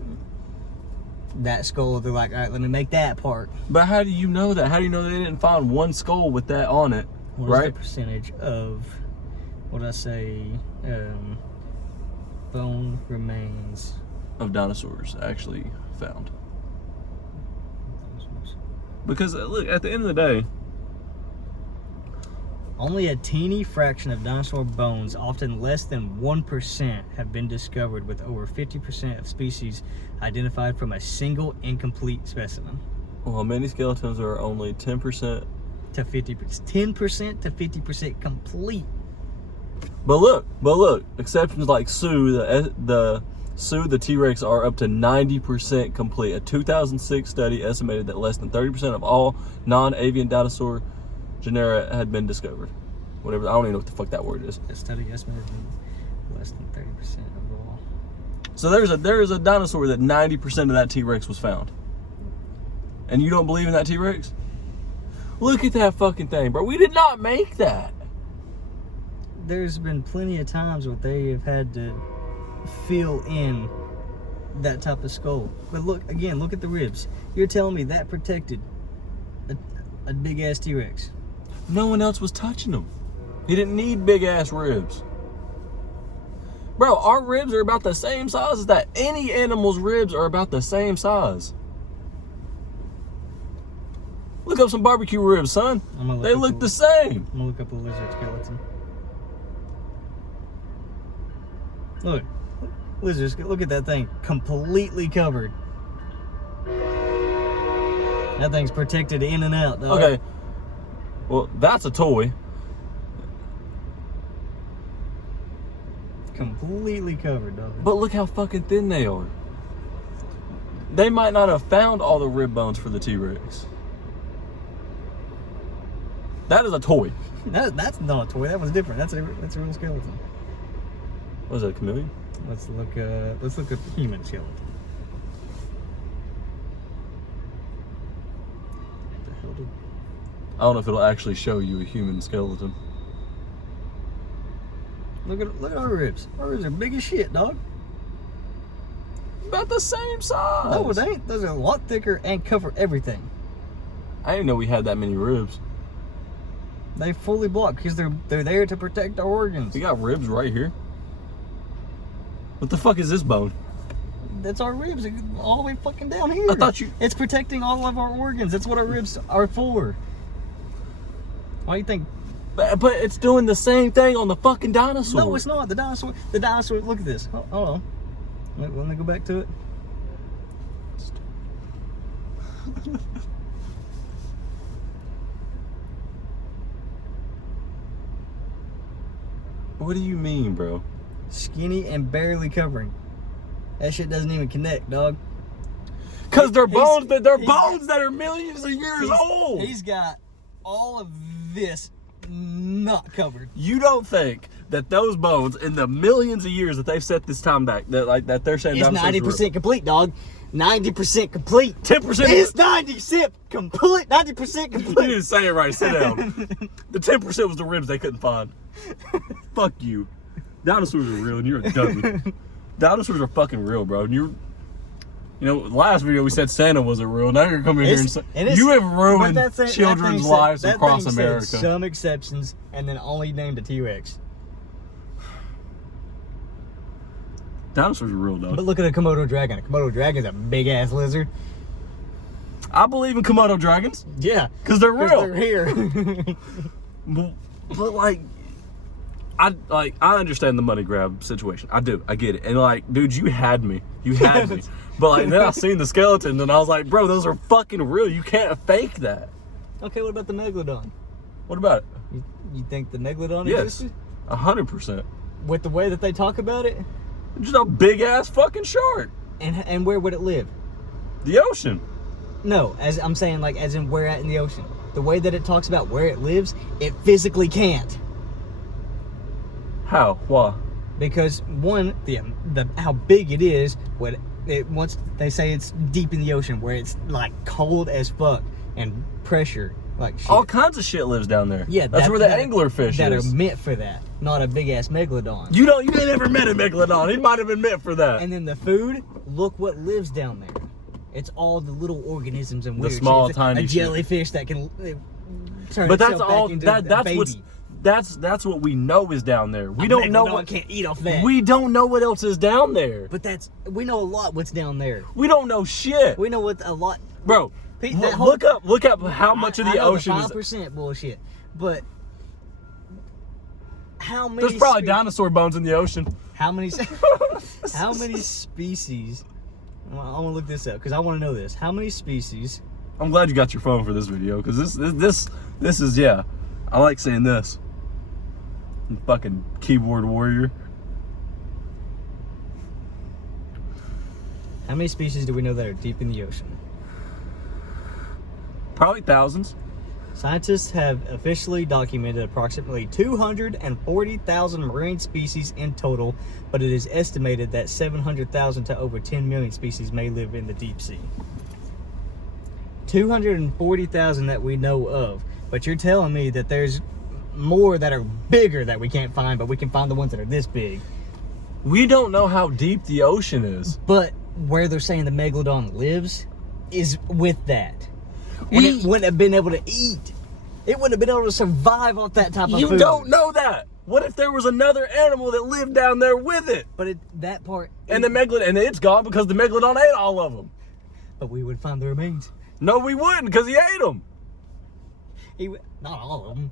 that skull. They're like, all right, let me make that part. But how do you know that? How do you know they didn't find one skull with that on it? What is the percentage of what did I say? Bone remains of dinosaurs actually found. Because look, at the end of the day, only a teeny fraction of dinosaur bones, often less than 1%, have been discovered, with over 50% of species identified from a single incomplete specimen. Well, many skeletons are only 10% to 50%. 10% to 50% complete. But look, exceptions like Sue, the T-Rex are up to 90% complete. A 2006 study estimated that less than 30% of all non-avian dinosaur genera had been discovered. Whatever, I don't even know what the fuck that word is. A study estimated less than 30% of all. So there is a dinosaur that 90% of that T-Rex was found. And you don't believe in that T-Rex? Look at that fucking thing, bro. We did not make that. There's been plenty of times where they have had to fill in that type of skull. But look at the ribs. You're telling me that protected a big ass T-Rex? No one else was touching them. He didn't need big ass ribs. Bro, our ribs are about the same size as that. Any animal's ribs are about the same size. Look up some barbecue ribs, son. They look the same. I'm gonna look up a lizard skeleton. Look, lizards, look at that thing, completely covered. That thing's protected in and out, dog. Okay, well, that's a toy. Completely covered, dog. But look how fucking thin they are. They might not have found all the rib bones for the T-Rex. That is a toy. That's not a toy. That was different. That's a real skeleton. What is that, a chameleon? Let's look at the human skeleton. What the hell did... I don't know if it'll actually show you a human skeleton. Look at our ribs. Our ribs are big as shit, dog. About the same size. No, it ain't. Those are a lot thicker and cover everything. I didn't know we had that many ribs. They fully block because they're there to protect our organs. We got ribs right here. What the fuck is this bone? That's our ribs, all the way fucking down here. I thought you... It's protecting all of our organs. That's what our ribs are for. Why do you think... But it's doing the same thing on the fucking dinosaur. No, it's not. The dinosaur, look at this. Hold on. Let me go back to it. What do you mean, bro? Skinny and barely covering. That shit doesn't even connect, dog. Cause they're bones that are millions of years old. He's got all of this not covered. You don't think that those bones in the millions of years that they've set this time back, that they're saying it's 90% complete, dog. 90% complete. 10%. It's 90% complete. 90% complete. You didn't say it right. Sit down. The 10% was the ribs they couldn't find. Fuck you. Dinosaurs are real, and you're a dummy. Dinosaurs are fucking real, bro. And you know, last video we said Santa wasn't real. Now you're coming here and say you have ruined children's lives across America. Some exceptions, and then only named a T-Rex. Dinosaurs are real, dog. But look at a Komodo dragon. A Komodo dragon's a big ass lizard. I believe in Komodo dragons. Yeah, because they're real. They're here. But like, I understand the money grab situation. I do. I get it. And like, dude, you had me. You had me. But like, then I seen the skeleton and I was like, bro, those are fucking real. You can't fake that. Okay, what about the megalodon? What about it? You think the megalodon Yes, existed? 100%. With the way that they talk about it? Just a big ass fucking shark. And where would it live? The ocean. No, as I'm saying, like, as in where at in the ocean. The way that it talks about where it lives, it physically can't. How? Why? Because one, the how big it is, once they say it's deep in the ocean, where it's like cold as fuck and pressure, like shit. All kinds of shit lives down there. Yeah, that's where the anglerfish that is. are meant for that, not a big ass megalodon. You ain't never met a megalodon. It might have been meant for that. And then the food, look what lives down there. It's all the little organisms and weird the small, shit. tiny a jellyfish that can turn but that's itself all. back into That's a baby. that's what we know is down there. We A don't know megalodon what can't eat off that. We don't know what else is down there. But we know a lot what's down there. We don't know shit. We know what a lot. Bro, Pete, look up how much of the ocean the is. 5% bullshit, but how many? There's probably dinosaur bones in the ocean. How many? How many species? I want to look this up because I want to know this. How many species? I'm glad you got your phone for this video because this is yeah. I like saying this. You fucking keyboard warrior. How many species do we know that are deep in the ocean? Probably thousands. Scientists have officially documented approximately 240,000 marine species in total, but it is estimated that 700,000 to over 10 million species may live in the deep sea. 240,000 that we know of, but you're telling me that there's more that are bigger that we can't find, but we can find the ones that are this big. We don't know how deep the ocean is. But where they're saying the megalodon lives is with that. And it wouldn't have been able to eat. It wouldn't have been able to survive off that type of food. You don't know that. What if there was another animal that lived down there with it? But that part... And the megalodon, and it's gone because the megalodon ate all of them. But we would find the remains. No, we wouldn't because he ate them. Not all of them.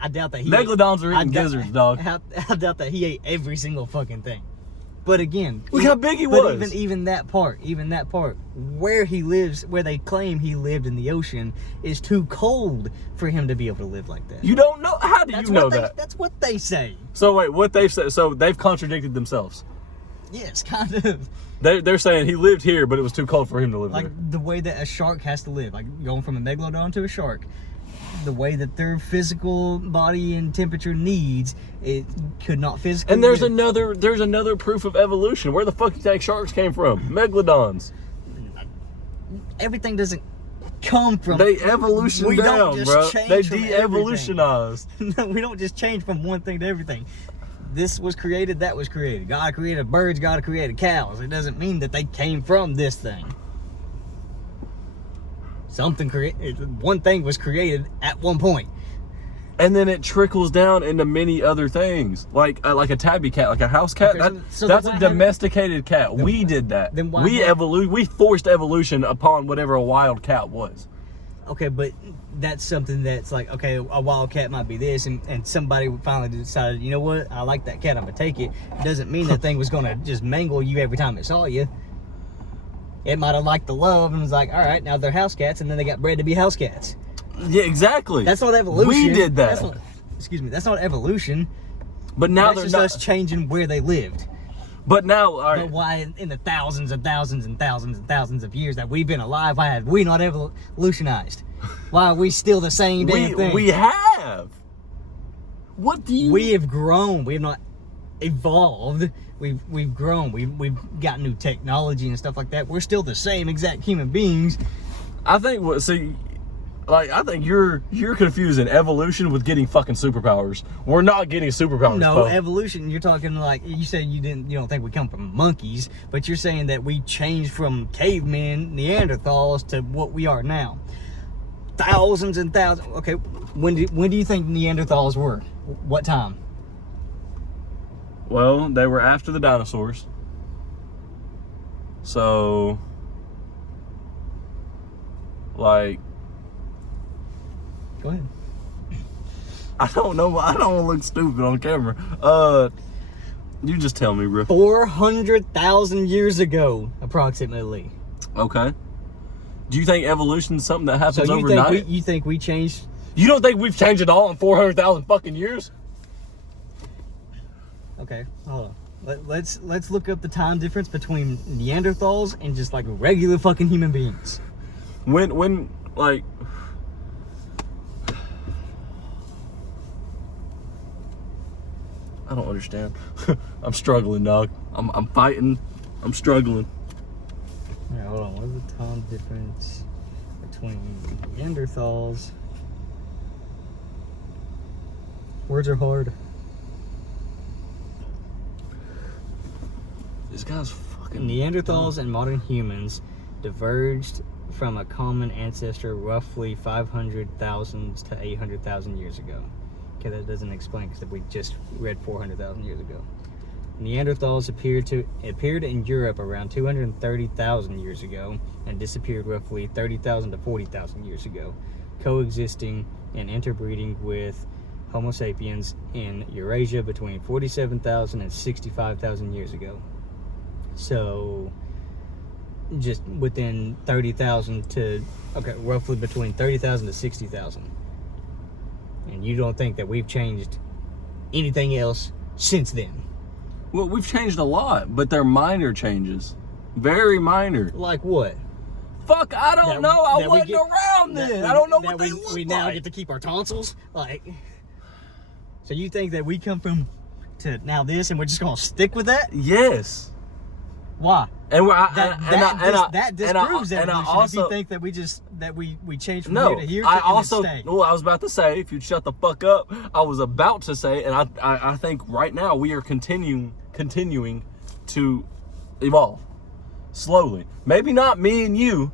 I doubt that he Megalodons are eating gizzards, dog. I doubt that he ate every single fucking thing. But again, look how big he was. But even that part, where he lives, where they claim he lived in the ocean, is too cold for him to be able to live like that. You don't know. How do you know that? That's what they say. So wait, what they've said? So they've contradicted themselves. Yes, kind of. They're saying he lived here, but it was too cold for him to live like there. The way that a shark has to live, like going from a megalodon to a shark. The way that their physical body and temperature needs, it could not physically. And there's another proof of evolution. Where the fuck do you think sharks came from? Megalodons. Everything doesn't come from. They evolution we down, don't just bro. change They from de-evolutionized. No, we don't just change from one thing to everything. This was created, that was created. God created birds, God created cows. It doesn't mean that they came from this thing. One thing was created at one point. And then it trickles down into many other things, like a tabby cat, like a house cat. Okay, that's a domesticated cat. We did that. Then why we forced evolution upon whatever a wild cat was. Okay, but that's something that's like, okay, a wild cat might be this, and somebody finally decided, you know what, I like that cat, I'm gonna take it. It doesn't mean that thing was gonna just mangle you every time it saw you. It might have liked the love and was like, all right, now they're house cats, and then they got bred to be house cats. Yeah, exactly. That's not evolution. We did that. That's not evolution. But now that's just us changing where they lived. But now, all right. But why in the thousands and thousands and thousands and thousands of years that we've been alive, why have we not evolutionized? Why are we still the same damn thing? We have. What do you... We have grown. We have not evolved. We've grown. We've got new technology and stuff like that. We're still the same exact human beings. I think I think you're confusing evolution with getting fucking superpowers. We're not getting superpowers. No, Bo. evolution. You're talking like you said you don't think we come from monkeys, but you're saying that we changed from cavemen, Neanderthals to what we are now. Thousands and thousands. Okay, when do you think Neanderthals were? What time? Well, they were after the dinosaurs. So, like... Go ahead. I don't know. I don't want to look stupid on camera. You just tell me, bro. 400,000 years ago, approximately. Okay. Do you think evolution is something that happens So you overnight? you think we changed? You don't think we've changed it all in 400,000 fucking years? Okay, hold on. Let's look up the time difference between Neanderthals and just like regular fucking human beings. When like. I don't understand. I'm struggling, dog. I'm fighting. I'm struggling. All right, hold on. What is the time difference between Neanderthals? Words are hard. This guy's fucking. Neanderthals and modern humans diverged from a common ancestor roughly 500,000 to 800,000 years ago. Okay, that doesn't explain because we just read 400,000 years ago. Neanderthals appeared in Europe around 230,000 years ago and disappeared roughly 30,000 to 40,000 years ago, coexisting and interbreeding with Homo sapiens in Eurasia between 47,000 and 65,000 years ago. So, just within 30,000 to, okay, roughly between 30,000 to 60,000. And you don't think that we've changed anything else since then? Well, we've changed a lot, but they're minor changes. Very minor. Like what? Fuck, I don't know. I wasn't around then. I don't know what they look We now like. get to keep our tonsils? Like, so you think that we come from to now this and we're just going to stick with that? Yes. Why? And That disproves and evolution. I also, if you think that we changed from no, here to here, I and also, then stay. well, I was about to say, if you'd shut the fuck up, I was about to say, and I think right now we are continuing to evolve slowly. Maybe not me and you,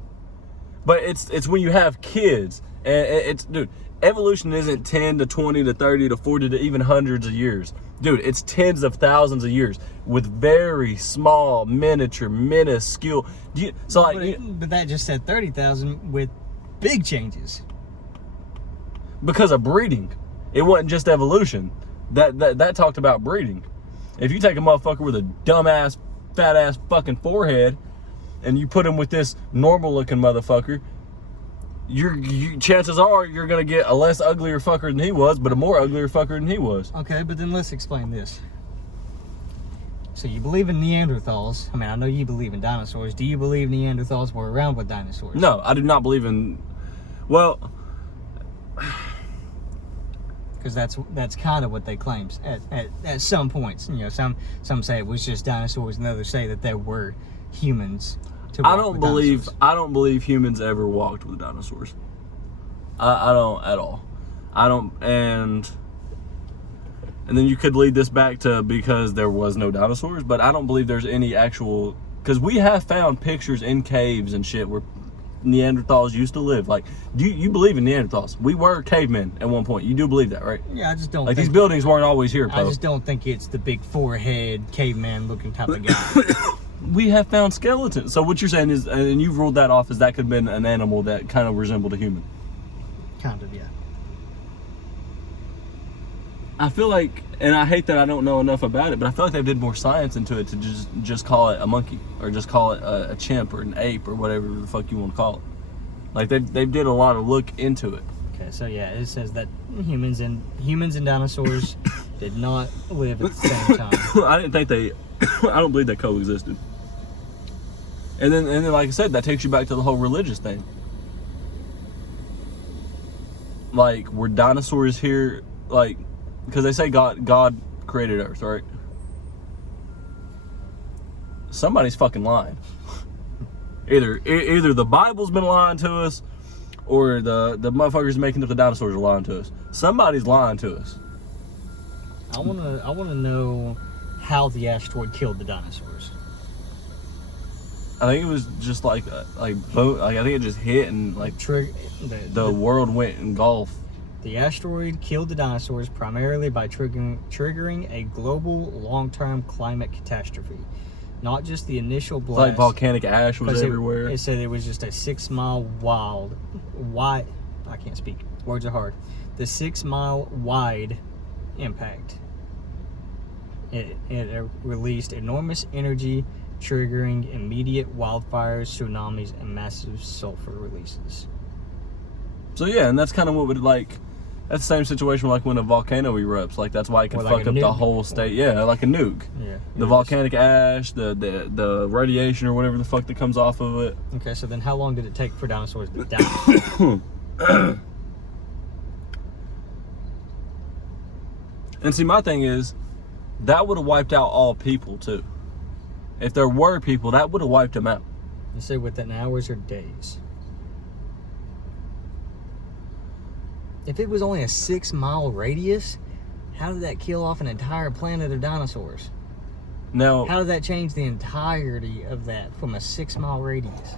but it's when you have kids, and it's, dude, evolution isn't 10 to 20 to 30 to 40 to even hundreds of years. Dude, it's tens of thousands of years with very small, minuscule. But that just said 30,000 with big changes. Because of breeding. It wasn't just evolution. That talked about breeding. If you take a motherfucker with a dumbass, fat ass fucking forehead and you put him with this normal looking motherfucker, chances are you're gonna get a less uglier fucker than he was, but a more uglier fucker than he was. Okay, but then let's explain this. So you believe in Neanderthals. I mean, I know you believe in dinosaurs. Do you believe Neanderthals were around with dinosaurs? No, I do not believe in. Well, because that's kind of what they claim at some points. You know, some say it was just dinosaurs, and others say that there were humans. I don't believe humans ever walked with dinosaurs. I don't at all. I don't, and then you could lead this back to because there was no dinosaurs, but I don't believe there's any actual, because we have found pictures in caves and shit where Neanderthals used to live. Like, you believe in Neanderthals? We were cavemen at one point. You do believe that, right? Yeah, I just don't. Like, these buildings weren't always here, I just don't think it's the big forehead caveman looking type of guy. We have found skeletons. So what you're saying is, and you've ruled that off, as that could have been an animal that kind of resembled a human. Kind of, yeah. I feel like, and I hate that I don't know enough about it, but I feel like they did more science into it to just call it a monkey, or just call it a chimp or an ape or whatever the fuck you want to call it. Like they did a lot of look into it. Okay, so yeah, it says that humans and dinosaurs did not live at the same time. I didn't think I don't believe they coexisted. And then, like I said, that takes you back to the whole religious thing. Like, were dinosaurs here? Like, because they say God created Earth, right? Somebody's fucking lying. Either the Bible's been lying to us, or the motherfuckers making up the dinosaurs are lying to us. Somebody's lying to us. I wanna know how the asteroid killed the dinosaurs. I think it was just like boom. Like, I think it just hit and like the world went engulfed. The asteroid killed the dinosaurs primarily by triggering a global long-term climate catastrophe. Not just the initial blast. It's like volcanic ash was everywhere. It said it was just a 6 mile I can't speak. Words are hard. the 6 mile wide impact. It released enormous energy, triggering immediate wildfires, tsunamis, and massive sulfur releases. So yeah, and that's kind of what would like. That's the same situation like when a volcano erupts. Like that's why it can Or like fuck a up the nuke. whole state. Yeah, like a nuke. Yeah. The volcanic ash, the radiation or whatever the fuck that comes off of it. Okay, so then how long did it take for dinosaurs to die? And see, my thing is, that would have wiped out all people too. If there were people, that would have wiped them out. You say within hours or days? If it was only a 6 mile radius, how did that kill off an entire planet of dinosaurs? Now, How did that change the entirety of that from a 6 mile radius?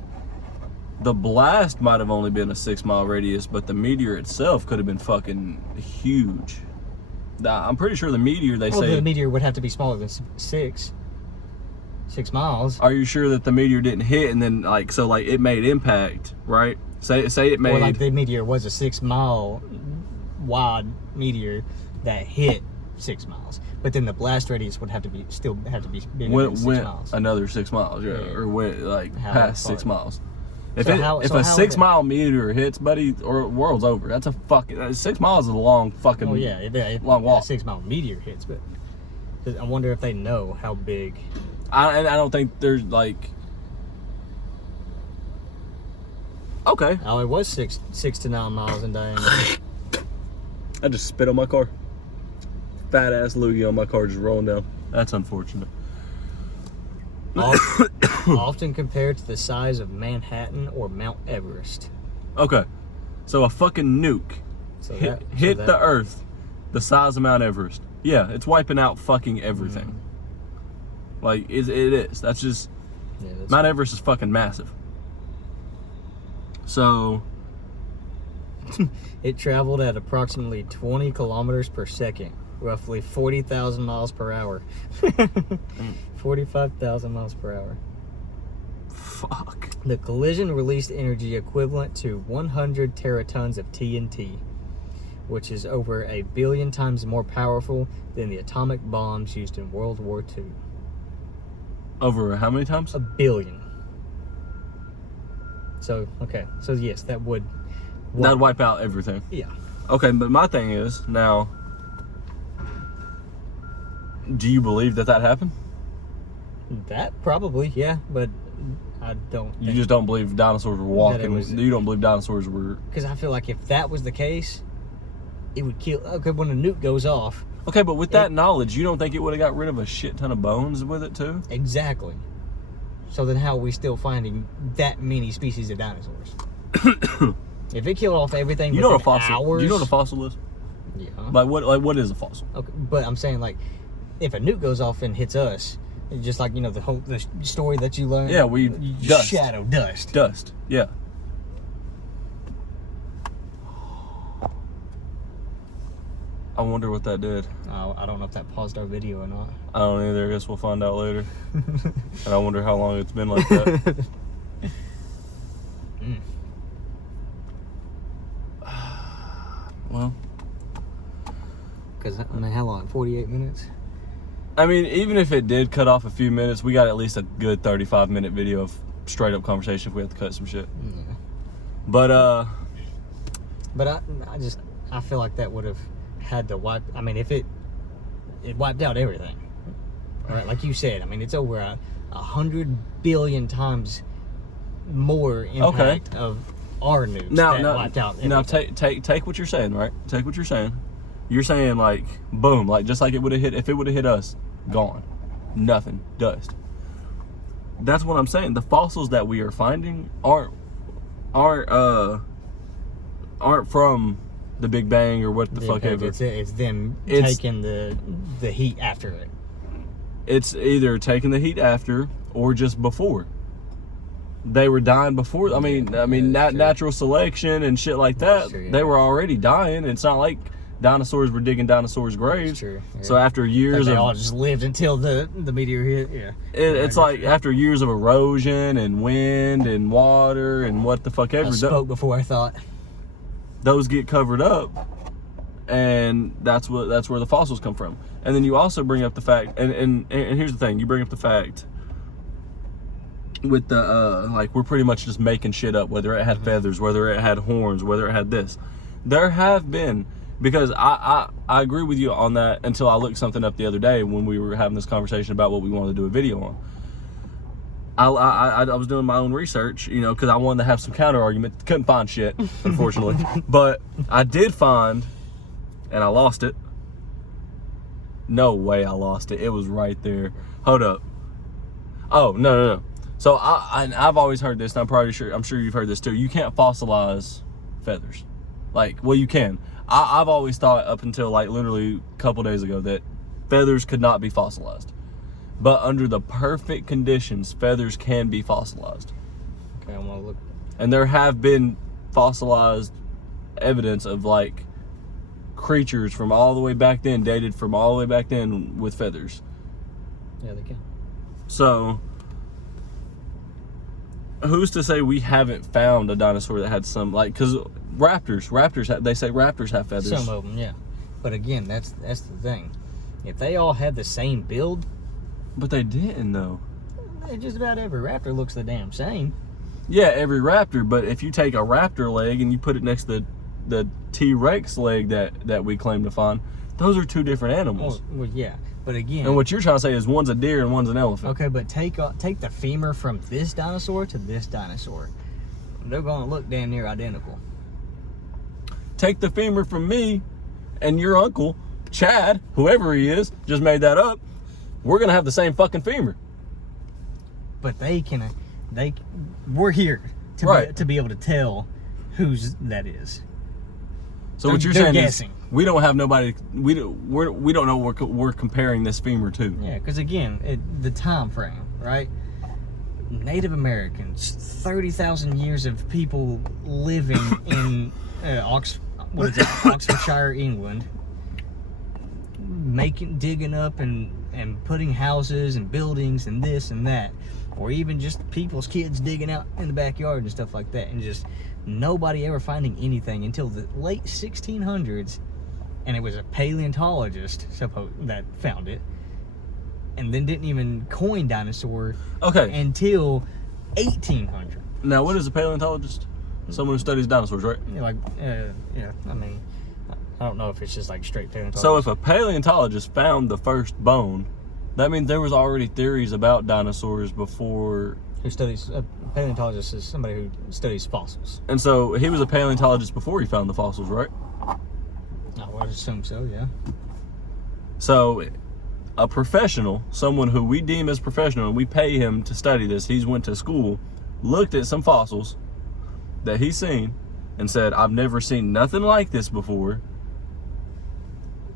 the blast might have only been a 6 mile radius, but the meteor itself could have been fucking huge. I'm pretty sure the meteor, they Well, say... the meteor would have to be smaller than 6 miles. Are you sure that the meteor didn't hit and then, like, so, like, it made impact, right? Say it made... Or like the meteor was a 6 mile wide meteor that hit 6 miles. But then the blast radius would have to be bigger than 6 miles. Another 6 miles, yeah. Or went, like, How past far? 6 miles. If So a 6 mile meteor hits, buddy, or world's over. That's a fucking... 6 miles is a long fucking... Oh yeah, if long walk. a 6 mile meteor hits, but I wonder if they know how big. I don't think there's, like... Okay. Oh, it was 6 to 9 miles in diameter. I just spit on my car. Fat ass loogie on my car just rolling down. That's unfortunate. Often compared to the size of Manhattan or Mount Everest. Okay. So a fucking nuke So hit the earth the size of Mount Everest. Yeah, it's wiping out fucking everything. Like, it is. That's just... Yeah, Mount Everest is fucking massive. So... It traveled at approximately 20 kilometers per second, roughly 40,000 miles per hour. 45,000 miles per hour. Fuck. The collision released energy equivalent to 100 teratons of TNT, which is over 1 billion times more powerful than the atomic bombs used in World War II. Over how many times? 1 billion. So, okay. So, yes, that would... That'd wipe out everything. Yeah. Okay, but my thing is, now... Do you believe that happened? That probably, yeah, but I don't. You just don't believe dinosaurs were walking. was- You don't believe dinosaurs were... Because I feel like if that was the case, it would kill. Okay, when a nuke goes off. Okay, but with that knowledge, you don't think it would have got rid of a shit ton of bones with it too? Exactly. So then how are we still finding that many species of dinosaurs? If it killed off everything You know what a within fossil? hours... Do you know what a fossil is? Yeah. Like what is a fossil? Okay, but I'm saying, like, if a nuke goes off and hits us, just like, you know, the story that you learned. Yeah, dust. Shadow dust. Dust. Yeah. I wonder what that did. I don't know if that paused our video or not. I don't either. I guess we'll find out later. And I wonder how long it's been like that. Well, Because, I mean, how long? 48 minutes? I mean, even if it did cut off a few minutes, we got at least a good 35-minute video of straight up conversation if we have to cut some shit. Yeah. But I feel like that would have had to wipe. I mean, if it wiped out everything, all right, like you said. I mean, it's over 100 billion times more impact of our nukes that wiped out everything. Now take what you're saying, right? Take what you're saying. You're saying, like, boom, like just like it would have hit, if it would have hit us, gone, nothing, dust. That's what I'm saying. The fossils that we are finding aren't from the Big Bang or what the fuck ever. It's them taking the heat after it. It's either taking the heat after or just before. They were dying before. I mean, natural selection and shit like that. True, yeah. They were already dying. It's not like dinosaurs were digging dinosaurs' graves. True, yeah. So after years they of... all just lived until the meteor hit. Yeah. It's like after years of erosion and wind and water and what the fuck ever. I spoke before I thought. Those get covered up and that's where the fossils come from. And then you also bring up the fact, and here's the thing, you bring up the fact with the like, we're pretty much just making shit up, whether it had feathers, whether it had horns, whether it had this. There have been, because I agree with you on that until I looked something up the other day when we were having this conversation about what we wanted to do a video on. I was doing my own research, you know, because I wanted to have some counter argument. Couldn't find shit, unfortunately. But I did find, and I lost it. No way I lost it. It was right there. Hold up. Oh, no. So I've always heard this, and I'm sure you've heard this too. You can't fossilize feathers. Like, well, you can. I've always thought up until like literally a couple days ago that feathers could not be fossilized. But under the perfect conditions, feathers can be fossilized. Okay, I want to look. And there have been fossilized evidence of like creatures from all the way back then, dated from all the way back then with feathers. Yeah, they can. So, who's to say we haven't found a dinosaur that had some, like, because they say raptors have feathers. Some of them, yeah. But again, that's the thing. If they all had the same build, but they didn't, though. Just about every raptor looks the damn same. Yeah, every raptor. But if you take a raptor leg and you put it next to the T-Rex leg that we claim to find, those are two different animals. Well, yeah. But again, and what you're trying to say is one's a deer and one's an elephant. Okay, but take the femur from this dinosaur to this dinosaur. They're going to look damn near identical. Take the femur from me and your uncle, Chad, whoever he is, just made that up. We're going to have the same fucking femur. But we're here to be able to tell whose that is. So what you're saying guessing. Is we don't have nobody, we don't know what we're comparing this femur to. Yeah, because again, the time frame, right? Native Americans, 30,000 years of people living in Oxfordshire, England, digging up and putting houses and buildings and this and that, or even just people's kids digging out in the backyard and stuff like that, and just nobody ever finding anything until the late 1600s, and it was a paleontologist that found it, and then didn't even coin dinosaur until 1800. Now, what is a paleontologist? Someone who studies dinosaurs, right? Yeah, I mean, I don't know if it's just like straight paleontologist. So if a paleontologist found the first bone, that means there was already theories about dinosaurs before. Who studies, a paleontologist is somebody who studies fossils. And so he was a paleontologist before he found the fossils, right? I would assume so, yeah. So a professional, someone who we deem as professional, and we pay him to study this, he's went to school, looked at some fossils that he's seen, and said, I've never seen nothing like this before.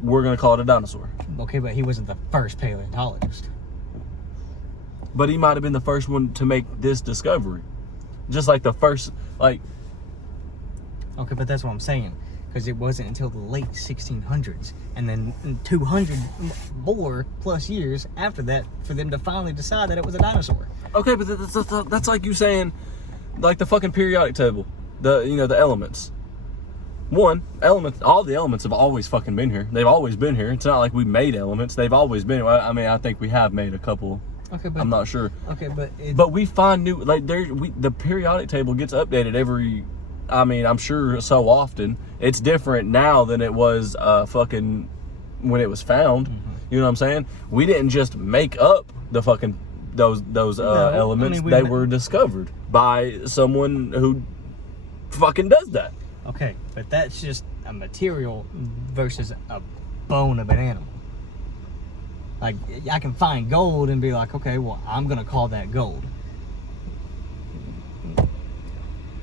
We're going to call it a dinosaur. Okay, but he wasn't the first paleontologist. But he might have been the first one to make this discovery. Just like the first, like... Okay, but that's what I'm saying. Because it wasn't until the late 1600s, and then 200 more plus years after that for them to finally decide that it was a dinosaur. Okay, but that's like you saying, like the fucking periodic table. The elements. All the elements have always fucking been here. They've always been here. It's not like we made elements. They've always been. I mean, I think we have made a couple. Okay, but I'm not sure. Okay, but we find new, like the periodic table gets updated every. I mean, I'm sure so often. It's different now than it was fucking when it was found. Mm-hmm. You know what I'm saying? We didn't just make up the fucking those elements. I mean, they were discovered by someone who fucking does that. Okay, but that's just a material versus a bone of an animal. Like, I can find gold and be like, okay, well, I'm going to call that gold.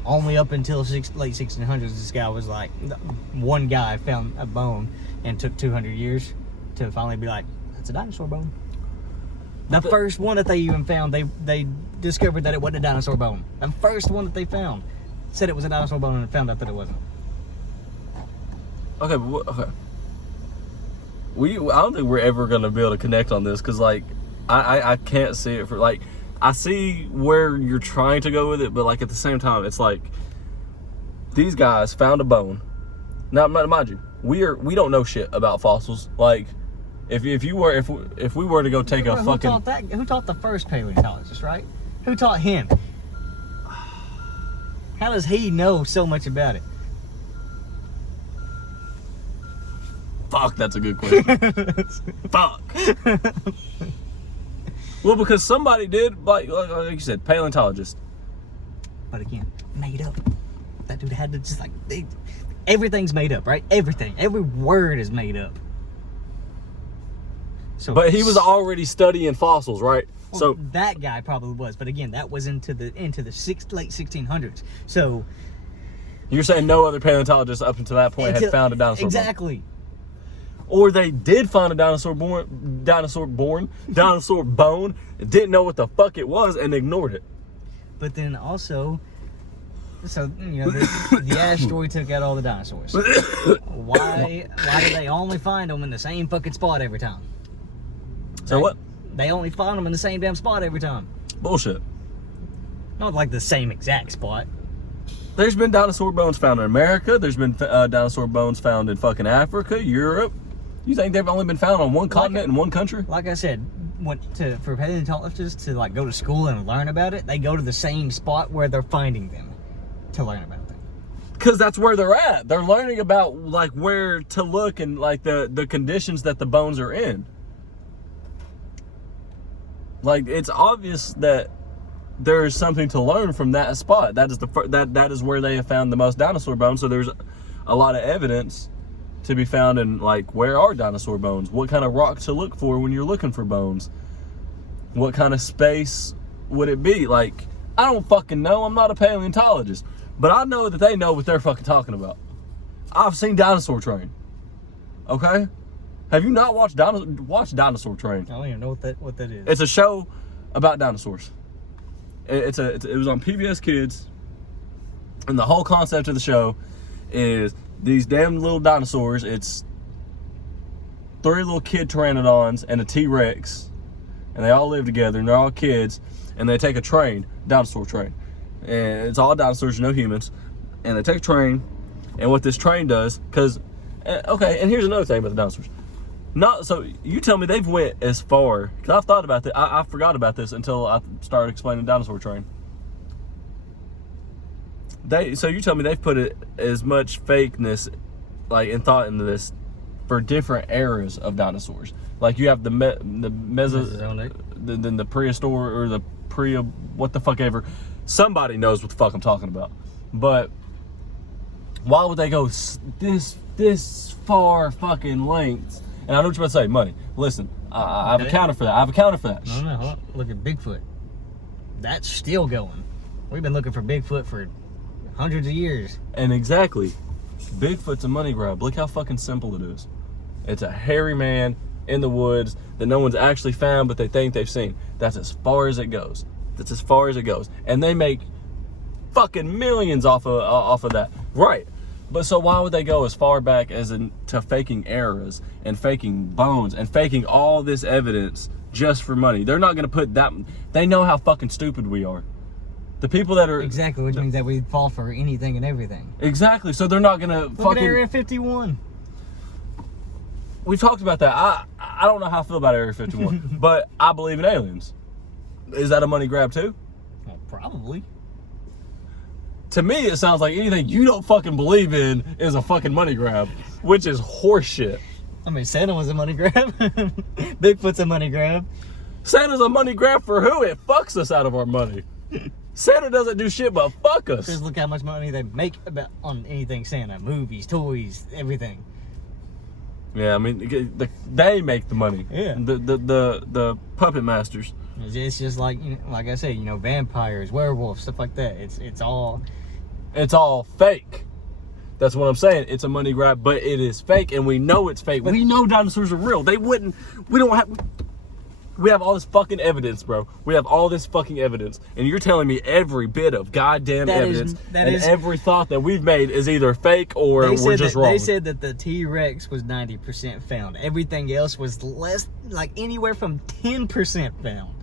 Only up until late 1600s, this guy was like, one guy found a bone and took 200 years to finally be like, that's a dinosaur bone. The first one that they even found, they discovered that it wasn't a dinosaur bone. The first one that they found said it was a dinosaur bone and found out that it wasn't. Okay, but okay. I don't think we're ever gonna be able to connect on this because, like, I can't see it for, like, I see where you're trying to go with it, but, like, at the same time, it's like these guys found a bone. Now, mind you, we don't know shit about fossils. Like, if we were to go take a fucking... Who taught the first paleontologist, right? Who taught him? How does he know so much about it? Fuck, that's a good question. Fuck. Well, because somebody did, like you said, paleontologist. But again, made up. That dude had to just like... everything's made up, right? Everything. Every word is made up. So, but he was already studying fossils, right? Well, so that guy probably was. But again, that was into the late 1600s. So... You're saying no other paleontologist up until that point had found a dinosaur exactly. bone? Or they did find a dinosaur bone, didn't know what the fuck it was, and ignored it. But then also, so the asteroid took out all the dinosaurs. Why did they only find them in the same fucking spot every time? So what? They only found them in the same damn spot every time. Bullshit. Not like the same exact spot. There's been dinosaur bones found in America. There's been dinosaur bones found in fucking Africa, Europe. You think they've only been found on one continent in one country? Like I said, for paleontologists to like go to school and learn about it, they go to the same spot where they're finding them to learn about them. Because that's where they're at. They're learning about like where to look and like the conditions that the bones are in. Like, it's obvious that there is something to learn from that spot. That is that is where they have found the most dinosaur bones. So there's a lot of evidence to be found in, like, where are dinosaur bones? What kind of rock to look for when you're looking for bones? What kind of space would it be? Like, I don't fucking know. I'm not a paleontologist. But I know that they know what they're fucking talking about. I've seen Dinosaur Train. Okay? Have you not watched Dinosaur Train? I don't even know what that is. It's a show about dinosaurs. It was on PBS Kids. And the whole concept of the show is these damn little dinosaurs. It's 3 little kid pteranodons and a T-Rex, and they all live together, and they're all kids, and they take a train, dinosaur train, and it's all dinosaurs, no humans, and they take a train, and what this train does, because, okay, and here's another thing about the dinosaurs. So you tell me they've went as far, because I've thought about that, I forgot about this until I started explaining dinosaur train. So you tell me they've put it as much fakeness, like, and thought into this for different eras of dinosaurs. Like, you have the Mesozoic, then the prehistoric, or the what the fuck ever. Somebody knows what the fuck I'm talking about. But why would they go this far fucking lengths? And I know what you're about to say, money. Listen, I've accounted for that. No, hold on. Look at Bigfoot. That's still going. We've been looking for Bigfoot for hundreds of years. And exactly. Bigfoot's a money grab. Look how fucking simple it is. It's a hairy man in the woods that no one's actually found, but they think they've seen. That's as far as it goes. And they make fucking millions off of that. Right. But so why would they go as far back as to faking eras and faking bones and faking all this evidence just for money? They're not going to put that. They know how fucking stupid we are. The people that are... Exactly, which means that we fall for anything and everything. Exactly, so they're not going to fucking... Look at Area 51. We've talked about that. I don't know how I feel about Area 51, but I believe in aliens. Is that a money grab too? Well, probably. To me, it sounds like anything you don't fucking believe in is a fucking money grab, which is horseshit. I mean, Santa was a money grab. Bigfoot's a money grab. Santa's a money grab for who? It fucks us out of our money. Santa doesn't do shit but fuck us. Just look how much money they make on anything Santa. Movies, toys, everything. Yeah, I mean, they make the money. Yeah. The puppet masters. It's just like, like I said, vampires, werewolves, stuff like that. It's all fake. That's what I'm saying. It's a money grab, but it is fake, and we know it's fake. We know dinosaurs are real. We have all this fucking evidence, bro. We have all this fucking evidence. And you're telling me every bit of goddamn evidence every thought that we've made is either fake or we're just wrong. They said that the T-Rex was 90% found. Everything else was less, like anywhere from 10% found.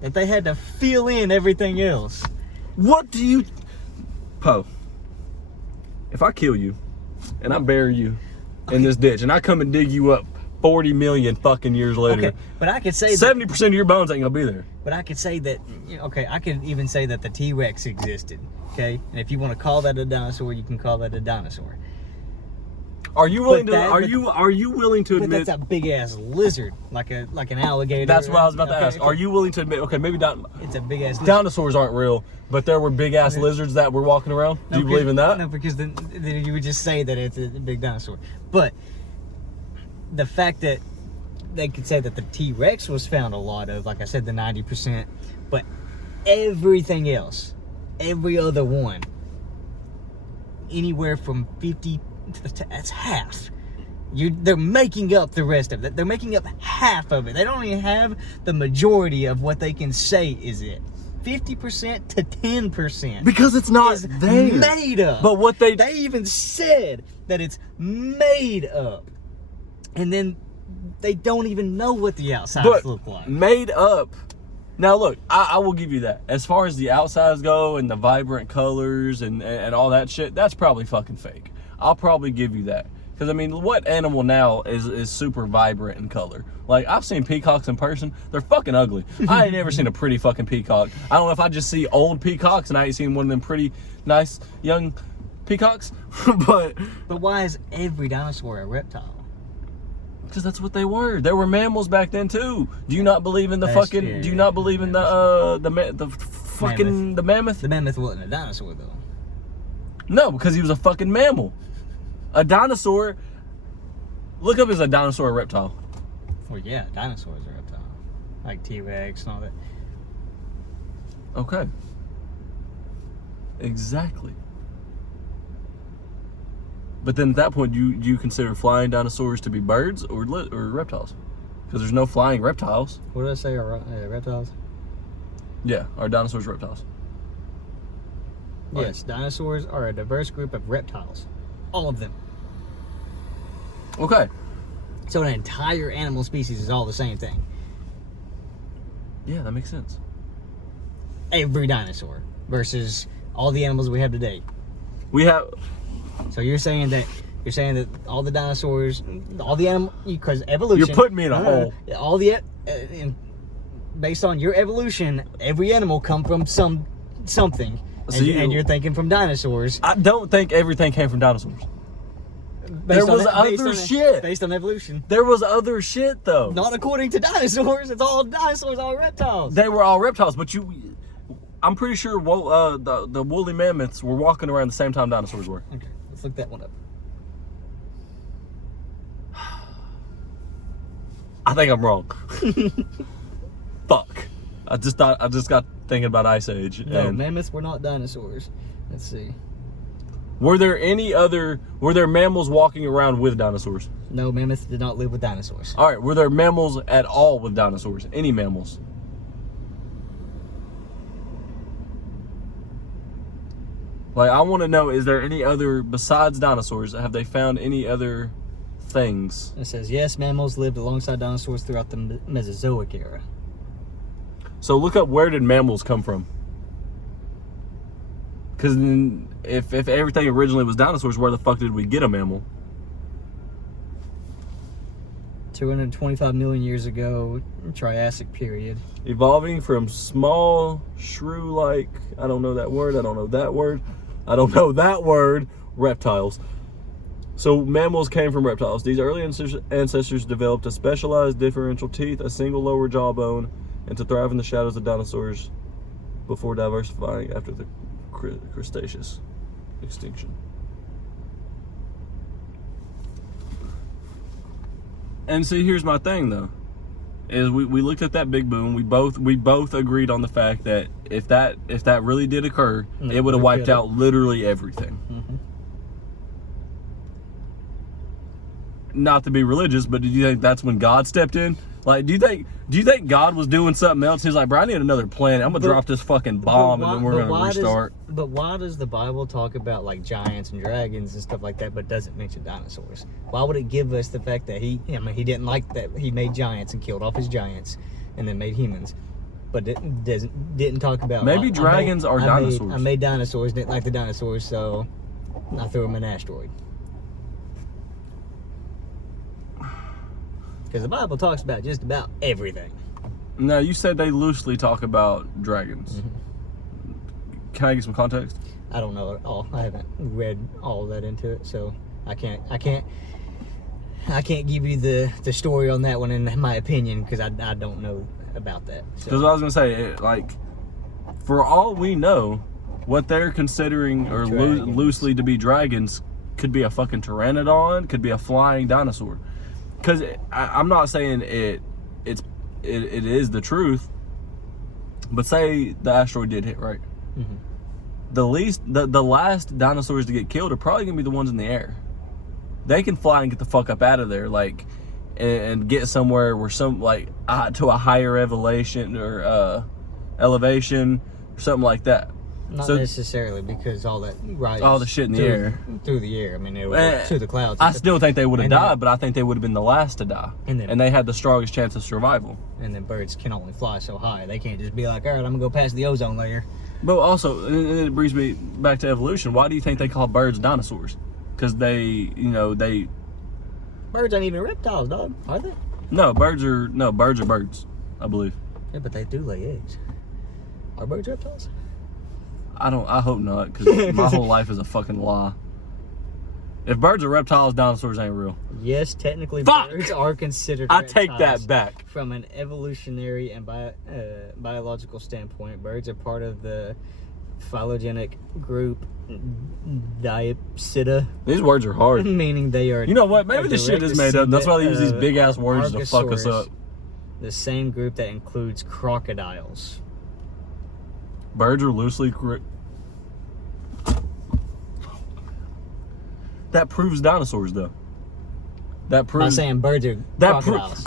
That they had to fill in everything else. What do you... Poe, if I kill you and I bury you in this ditch, and I come and dig you up 40 million fucking years later. Okay, but I could say 70% of your bones ain't gonna be there. But I could say that, okay, I could even say that the T-Rex existed, okay? And if you want to call that a dinosaur, you can call that a dinosaur. Are you willing are you willing to admit? But that's a big ass lizard, like an alligator. That's what I was about to ask. Are you willing to admit? Okay, maybe it's a big ass lizard. Dinosaurs aren't real, but there were big ass lizards that were walking around. Do you believe in that? No, because then you would just say that it's a big dinosaur. But the fact that they could say that the T-Rex was found a lot of, like I said, the 90%, but everything else, every other one, anywhere from 50 to that's half. They're making up the rest of it. They're making up half of it. They don't even have the majority of what they can say is it. 50% to 10%. Because it's not there. Made up. But what they even said that it's made up. And then they don't even know what the outsides look like. Made up. Now look, I will give you that. As far as the outsides go and the vibrant colors and all that shit, that's probably fucking fake. I'll probably give you that. Because I mean, what animal now is super vibrant in color? Like, I've seen peacocks in person. They're fucking ugly. I ain't never seen a pretty fucking peacock. I don't know if I just see old peacocks and I ain't seen one of them pretty nice young peacocks. But why is every dinosaur a reptile? Because that's what they were. There were mammals back then too. Do you not believe in the fucking? Scary. Do you not believe in the fucking mammoth. the mammoth? The mammoth wasn't a dinosaur though. No, because he was a fucking mammal. A dinosaur. Look up, is a dinosaur a reptile? Well, yeah, dinosaurs are a reptile, like T-Rex and all that. Okay. Exactly. But then at that point, do you consider flying dinosaurs to be birds or reptiles? Because there's no flying reptiles. What did I say? Reptiles? Yeah, are dinosaurs reptiles? Yes, dinosaurs are a diverse group of reptiles. All of them. Okay. So an entire animal species is all the same thing. Yeah, that makes sense. Every dinosaur versus all the animals we have today. We have... So you're saying that all the dinosaurs, all the animal, because evolution. You're putting me in a hole. All the based on your evolution, every animal come from something, and you're thinking from dinosaurs. I don't think everything came from dinosaurs. There was other shit. Based on evolution. There was other shit though. Not according to dinosaurs. It's all dinosaurs, all reptiles. They were all reptiles, but I'm pretty sure the woolly mammoths were walking around the same time dinosaurs were. Okay, let's look that one up. I think I'm wrong. Fuck. I just got thinking about Ice Age. No, mammoths were not dinosaurs. Let's see. Were there mammals walking around with dinosaurs? No, mammoths did not live with dinosaurs. All right, were there mammals at all with dinosaurs? Any mammals? Like, I want to know, is there any other, besides dinosaurs, have they found any other things? It says, yes, mammals lived alongside dinosaurs throughout the Mesozoic era. So look up, where did mammals come from? Because if everything originally was dinosaurs, where the fuck did we get a mammal? 225 million years ago, Triassic period. Evolving from small, shrew-like, I don't know that word, reptiles. So mammals came from reptiles. These early ancestors developed a specialized differential teeth, a single lower jawbone, and to thrive in the shadows of dinosaurs before diversifying after the Cretaceous extinction. And see, here's my thing though, is we looked at that big boom. We both agreed on the fact that if that really did occur, it would have wiped out literally everything. Mm-hmm. Not to be religious, but did you think that's when God stepped in? Like, do you think God was doing something else? He's like, bro, I need another planet. I'm gonna drop this fucking bomb and then we're gonna restart. But why does the Bible talk about like giants and dragons and stuff like that, but doesn't mention dinosaurs? Why would it give us the fact that he didn't like that he made giants and killed off his giants and then made humans, but didn't talk about maybe dragons are dinosaurs. I made dinosaurs, didn't like the dinosaurs, so I threw them an asteroid. Because the Bible talks about just about everything. Now, you said they loosely talk about dragons. Mm-hmm. Can I get some context? I don't know at all. I haven't read all of that into it, so I can't give you the story on that one in my opinion, because I don't know about that. Because I was gonna say, like, for all we know, what they're considering or loosely to be dragons could be a fucking pteranodon, could be a flying dinosaur. Because I'm not saying it is the truth, but say the asteroid did hit, right? Mm-hmm. The last dinosaurs to get killed are probably gonna be the ones in the air. They can fly and get the fuck up out of there, like, and get somewhere where to a higher elevation or something like that. Not necessarily, because all that rises all the shit in the air through the air. I mean, it was to the clouds. I still think they would have died, but I think they would have been the last to die, and they had the strongest chance of survival. And then birds can only fly so high; they can't just be like, "All right, I'm gonna go past the ozone layer." But also, and it brings me back to evolution. Why do you think they call birds dinosaurs? Because birds aren't even reptiles, dog. Are they? No, birds are birds, I believe. Yeah, but they do lay eggs. Are birds reptiles? I hope not, because my whole life is a fucking lie. If birds are reptiles, dinosaurs ain't real. Yes, technically birds are considered reptiles. I take that back. From an evolutionary and biological standpoint, birds are part of the phylogenetic group Diapsida. These words are hard. Meaning they are... You know what? Maybe this shit is made up. That's why they use these big-ass words to fuck us up. The same group that includes crocodiles. Birds are loosely... That proves dinosaurs, though. That proves... I'm saying birds are crocodiles.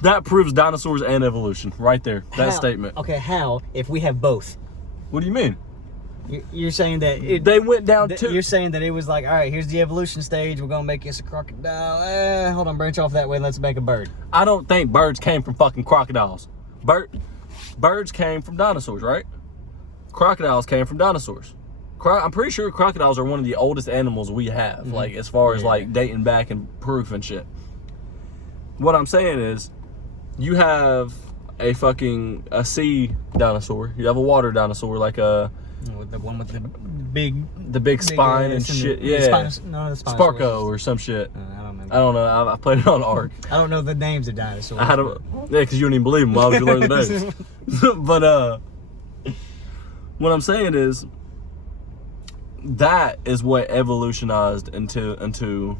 That proves dinosaurs and evolution. Right there. That statement. Okay, how? If we have both. What do you mean? You're saying that... they went down to... You're saying that it was like, all right, here's the evolution stage. We're going to make us a crocodile. Hold on, branch off that way and let's make a bird. I don't think birds came from fucking crocodiles. Birds came from dinosaurs, right? Crocodiles came from dinosaurs. I'm pretty sure crocodiles are one of the oldest animals we have, mm-hmm. like as far as like dating back and proof and shit. What I'm saying is, you have a sea dinosaur. You have a water dinosaur, like the one with the big spine and shit. The Sparko or some shit. I don't know. I played it on Ark. I don't know the names of dinosaurs. Because you don't even believe them. Why would you learn the names? But what I'm saying is, that is what evolutionized into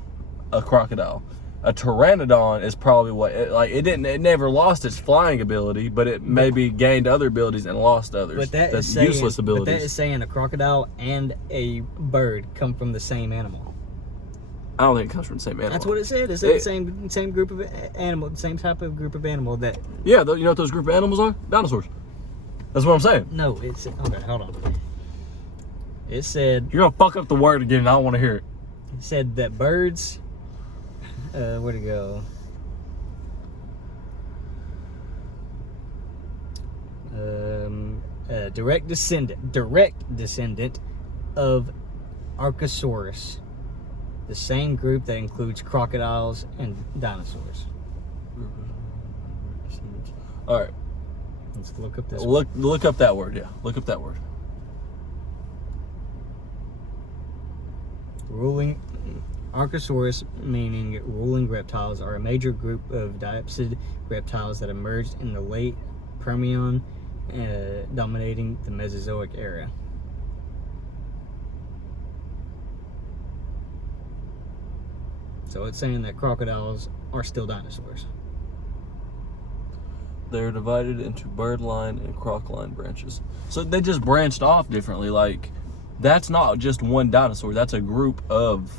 a crocodile. A pteranodon is probably what it never lost its flying ability, but it maybe gained other abilities and lost others. But that's useless abilities. But that is saying a crocodile and a bird come from the same animal. I don't think it comes from the same animal. That's what it said. It said the same group of animal, the same type of group of animal that. Yeah, you know what those group of animals are? Dinosaurs. That's what I'm saying. No, it's okay. Hold on. It said... You're going to fuck up the word again, and I don't want to hear it. It said that birds... where'd it go? Direct descendant of Archosaurus. The same group that includes crocodiles and dinosaurs. All right. Let's look up this Look up that word, yeah. Look up that word. Ruling Archosaurus, meaning ruling reptiles, are a major group of diapsid reptiles that emerged in the late Permian, dominating the Mesozoic era. So it's saying that crocodiles are still dinosaurs. They're divided into birdline and crocline branches. So they just branched off differently. Like, that's not just one dinosaur. That's a group of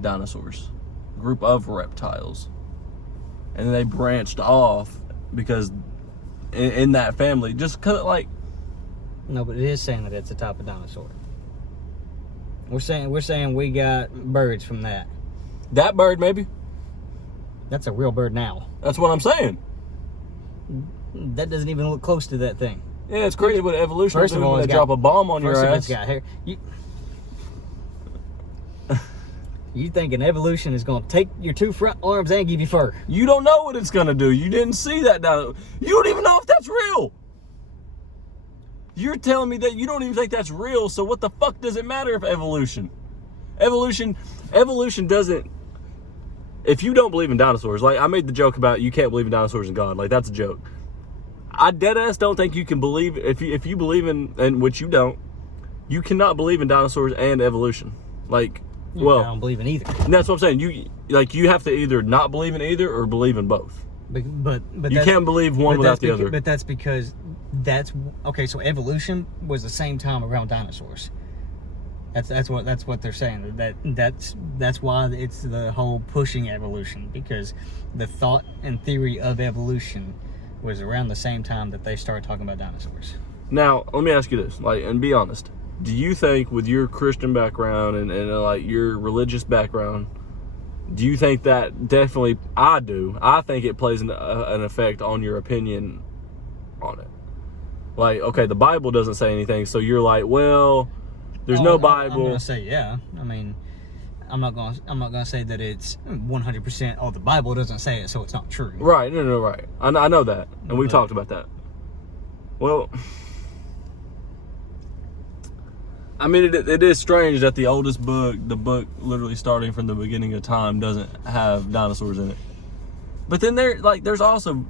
dinosaurs. Group of reptiles. And then they branched off because in that family, just cut it like... No, but it is saying that it's a type of dinosaur. We're saying we got birds from that. That bird, maybe? That's a real bird now. That's what I'm saying. That doesn't even look close to that thing. Yeah, it's crazy what evolution is. First of all, they drop a bomb on your ass. It's got hair. You thinking evolution is going to take your 2 front arms and give you fur? You don't know what it's gonna do. You didn't see that down. You don't even know if that's real. You're telling me that you don't even think that's real. So what the fuck does it matter if evolution doesn't. If you don't believe in dinosaurs, like I made the joke about you can't believe in dinosaurs and God, like that's a joke. I deadass don't think you can believe if you believe in which you don't, you cannot believe in dinosaurs and evolution. Like, well, I don't believe in either. That's what I'm saying. You have to either not believe in either or believe in both. But you can't believe one without the other. But that's because okay. So evolution was the same time around dinosaurs. That's what they're saying. That's why it's the whole pushing evolution, because the thought and theory of evolution was around the same time that they started talking about dinosaurs. Now, let me ask you this, and be honest. Do you think, with your Christian background and like your religious background, do you think that definitely? I do. I think it plays an effect on your opinion on it. Like, okay, the Bible doesn't say anything, so you're like, well, there's no Bible. I'm gonna say yeah. I mean, I'm not gonna say that it's 100%. Oh, the Bible doesn't say it, so it's not true. Right? No, right. I know that, and we've talked about that. Well, I mean, it is strange that the oldest book, the book literally starting from the beginning of time, doesn't have dinosaurs in it. But then there's also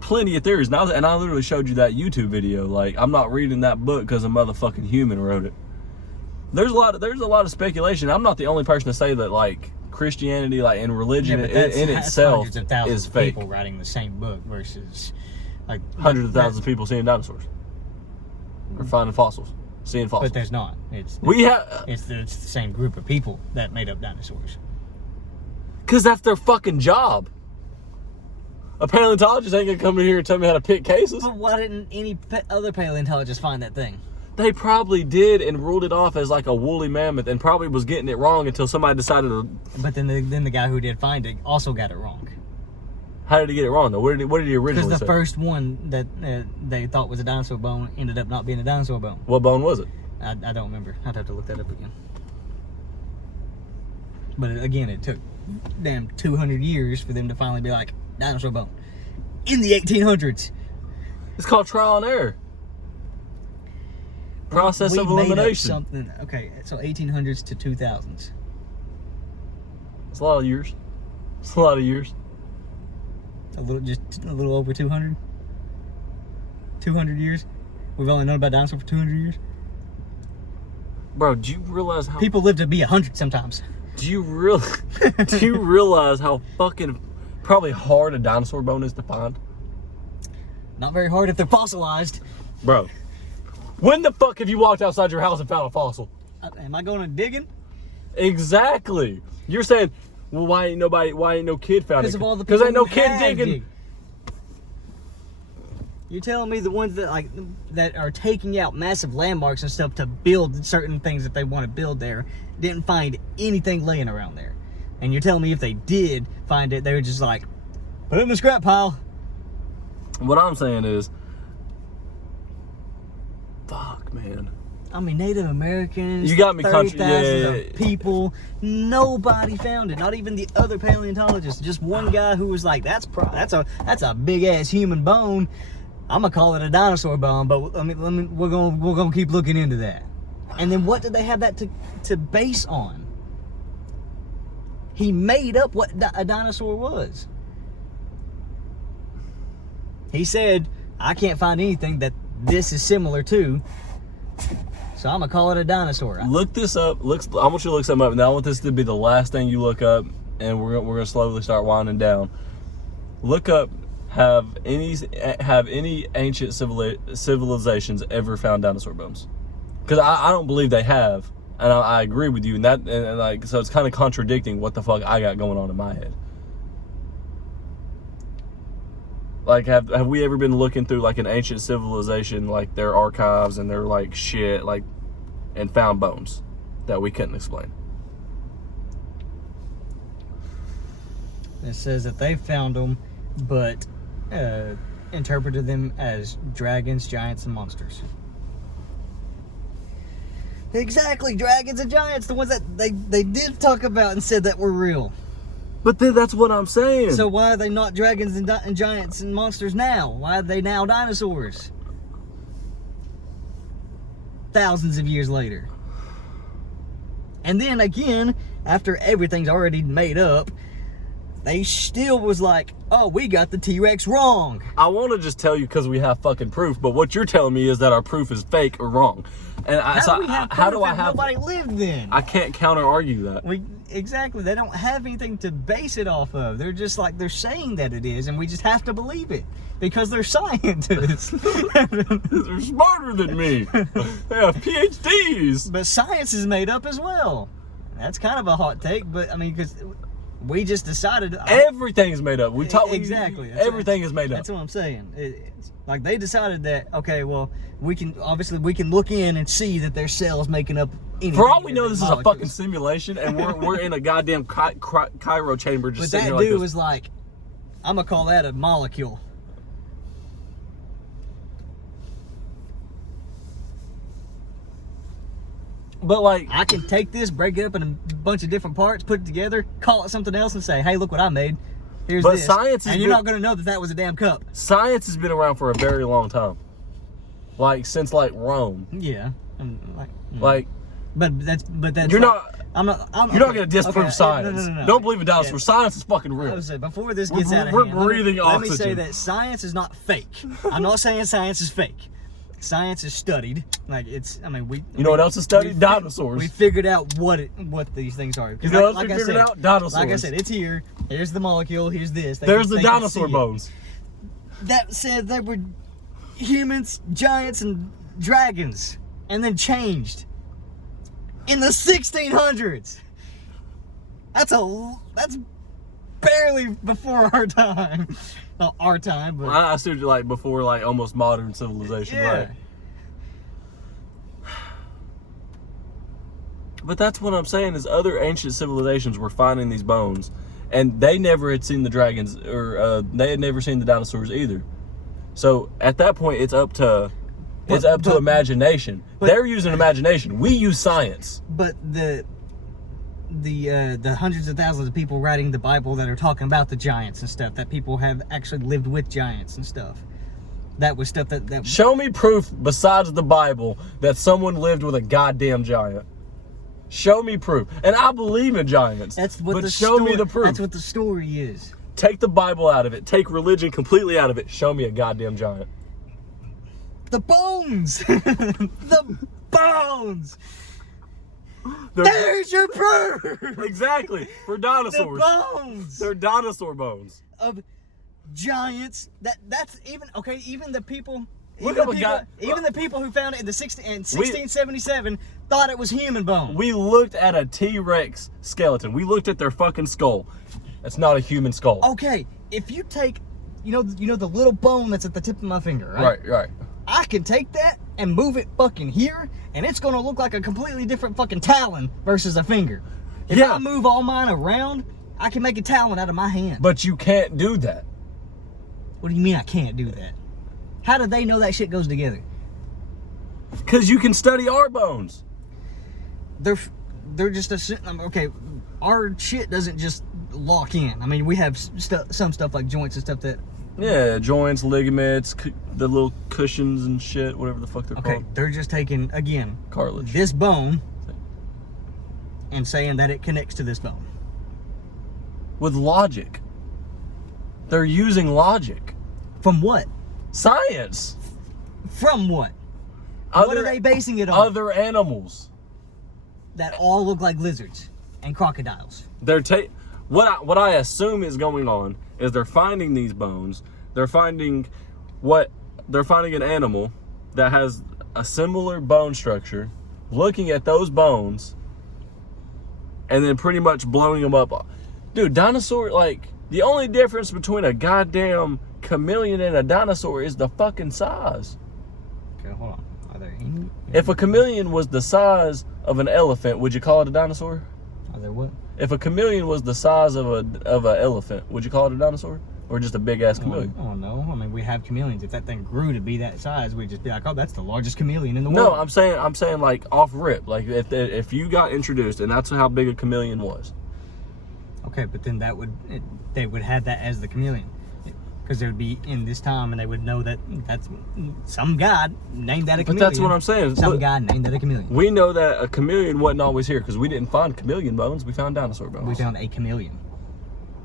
plenty of theories. Now, and I literally showed you that YouTube video. Like, I'm not reading that book because a motherfucking human wrote it. There's a lot of speculation. I'm not the only person to say that, like, Christianity, like, and religion in itself hundreds of thousands is of fake. people writing the same book versus like Hundreds of thousands of people seeing dinosaurs or finding fossils. Seeing fossils. But there's not. It's the same group of people that made up dinosaurs. Because that's their fucking job. A paleontologist ain't gonna come in here and tell me how to pick cases. But why didn't any other paleontologist find that thing? They probably did and ruled it off as like a woolly mammoth and probably was getting it wrong until somebody decided to. But then the guy who did find it also got it wrong. How did he get it wrong though? What did he originally say? Because the first one that they thought was a dinosaur bone ended up not being a dinosaur bone. What bone was it? I don't remember. I'd have to look that up again. But again, it took damn 200 years for them to finally be like, dinosaur bone. In the 1800s. It's called trial and error. Process of elimination. Something. Okay, so 1800s to 2000s. It's a lot of years. It's a lot of years. Just a little over 200. 200 years. We've only known about dinosaurs for 200 years. Bro, do you realize how people live to be 100 sometimes? Do you realize how fucking probably hard a dinosaur bone is to find? Not very hard if they're fossilized. Bro, when the fuck have you walked outside your house and found a fossil? Am I going to digging? Exactly. You're saying, well, why ain't no kid found it? Because of all the people Because ain't no who kid digging. You're telling me the ones that are taking out massive landmarks and stuff to build certain things that they want to build there didn't find anything laying around there. And you're telling me if they did find it, they were just like, put it in the scrap pile. What I'm saying is, fuck, man. I mean, Native Americans, you got me 30,000 of people, nobody found it. Not even the other paleontologists. Just one guy who was like, that's a big ass human bone. I'm gonna call it a dinosaur bone, but we're gonna keep looking into that. And then what did they have that to base on? He made up what a dinosaur was. He said, I can't find anything that this is similar to, so I'm gonna call it a dinosaur. Look this up. I want you to look something up. Now I want this to be the last thing you look up, and we're gonna slowly start winding down. Look up. Have any ancient civilizations ever found dinosaur bones? Because I don't believe they have, and I agree with you. And like, so it's kind of contradicting what the fuck I got going on in my head. Like, have we ever been looking through like an ancient civilization, like their archives and their like shit, like, and found bones that we couldn't explain? It says that they found them, but interpreted them as dragons, giants, and monsters. Exactly, dragons and giants, the ones that they did talk about and said that were real. But then that's what I'm saying. So why are they not dragons and giants and monsters now? Why are they now dinosaurs? Thousands of years later. And then again, after everything's already made up, they still was like, oh, we got the T-Rex wrong. I want to just tell you because we have fucking proof, but what you're telling me is that our proof is fake or wrong. And How do I have nobody lived then? I can't counter argue that. Exactly. They don't have anything to base it off of. They're just like, they're saying that it is, and we just have to believe it because they're scientists. They're smarter than me. They have PhDs. But science is made up as well. That's kind of a hot take, but I mean, because we just decided everything's made up. Exactly. Everything is made up. That's what I'm saying. Like they decided that, okay, well, we can look in and see that there's cells making up anything. For all we know, this is a fucking simulation, and we're in a goddamn cryo chamber just sitting here like this. But that dude was like, I'm gonna call that a molecule. But like, I can take this, break it up in a bunch of different parts, put it together, call it something else, and say, hey, look what I made. Here's this. Science and you're not gonna know that that was a damn cup. Science has been around for a very long time, like since like Rome. Yeah, But that's you're not. I'm not. You're not gonna disprove science. No. Don't believe in dinosaurs. Yeah. Science is fucking real. I was saying, before this gets out of hand, we're breathing oxygen. Let me say that science is not fake. I'm not saying science is fake. Science is studied. Like it's. I mean, we. You know what else is studied? Dinosaurs. We figured out what these things are. You know what else we figured out? Dinosaurs. Like I said, it's here. Here's the molecule. Here's this. There's the dinosaur bones. That said they were humans, giants, and dragons, and then changed in the 1600s. That's barely before our time. Not our time, but I assumed like before, like almost modern civilization, yeah. Right? But that's what I'm saying is other ancient civilizations were finding these bones, and they never had seen the dragons, or they had never seen the dinosaurs either. So at that point, it's up to imagination. They're using imagination. We use science. But the hundreds of thousands of people writing the Bible that are talking about the giants and stuff, that people have actually lived with giants and stuff. That was stuff that Show me proof besides the Bible that someone lived with a goddamn giant. Show me proof. And I believe in giants. Show me the proof. That's what the story is. Take the Bible out of it. Take religion completely out of it. Show me a goddamn giant. The bones! The bones! There's your proof! Exactly. For dinosaurs. The bones! They're dinosaur bones. Of giants. That's even, okay, even the people... Look up a guy. Even the people who found it in 1677 thought it was human bone. We looked at a T-Rex skeleton. We looked at their fucking skull. That's not a human skull. Okay, if you take, you know the little bone that's at the tip of my finger, right? Right. I can take that and move it fucking here, and it's gonna look like a completely different fucking talon versus a finger. If I move all mine around, I can make a talon out of my hand. But you can't do that. What do you mean I can't do that? How do they know that shit goes together? Because you can study our bones. They're just okay. Our shit doesn't just lock in. I mean, we have some stuff like joints and stuff that. Yeah, joints, ligaments, the little cushions and shit, whatever the fuck they're called. Okay, they're just taking again cartilage. This bone and saying that it connects to this bone with logic. They're using logic. From what? Science. From what? What are they basing it on? Other animals that all look like lizards and crocodiles. What I assume is going on is they're finding these bones. They're finding an animal that has a similar bone structure, looking at those bones, and then pretty much blowing them up. Dude, dinosaur, like, the only difference between a goddamn chameleon and a dinosaur is the fucking size. Okay, hold on. Are there any? If a chameleon was the size of an elephant, would you call it a dinosaur? Are there what? If a chameleon was the size of an elephant, would you call it a dinosaur? Or just a big ass chameleon? Oh no! I mean, we have chameleons. If that thing grew to be that size, we'd just be like, "Oh, that's the largest chameleon in the world." No, I'm saying like off rip. Like if you got introduced and that's how big a chameleon was. Okay, but then they would have that as the chameleon, because they would be in this time and they would know that that's some guy named that a chameleon. But that's what I'm saying. Some guy named that a chameleon. We know that a chameleon wasn't always here because we didn't find chameleon bones. We found dinosaur bones. We found a chameleon.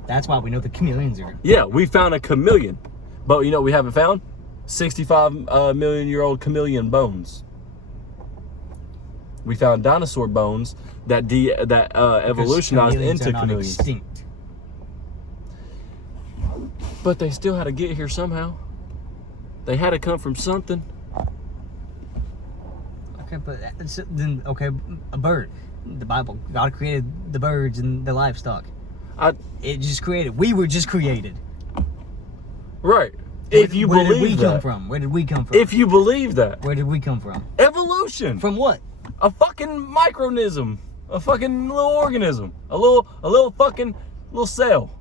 That's why we know the chameleons are. Yeah, we found a chameleon, but you know what we haven't found 65 million-year-old chameleon bones. We found dinosaur bones that evolutionized into chameleons. Extinct. But they still had to get here somehow. They had to come from something. Okay, but then a bird. The Bible, God created the birds and the livestock. It just created. We were just created. Right. If you believe that. Where did we come from? Where did we come from? If you believe that. Where did we come from? Evolution. From what? A fucking micronism. A fucking little organism. A little fucking little cell.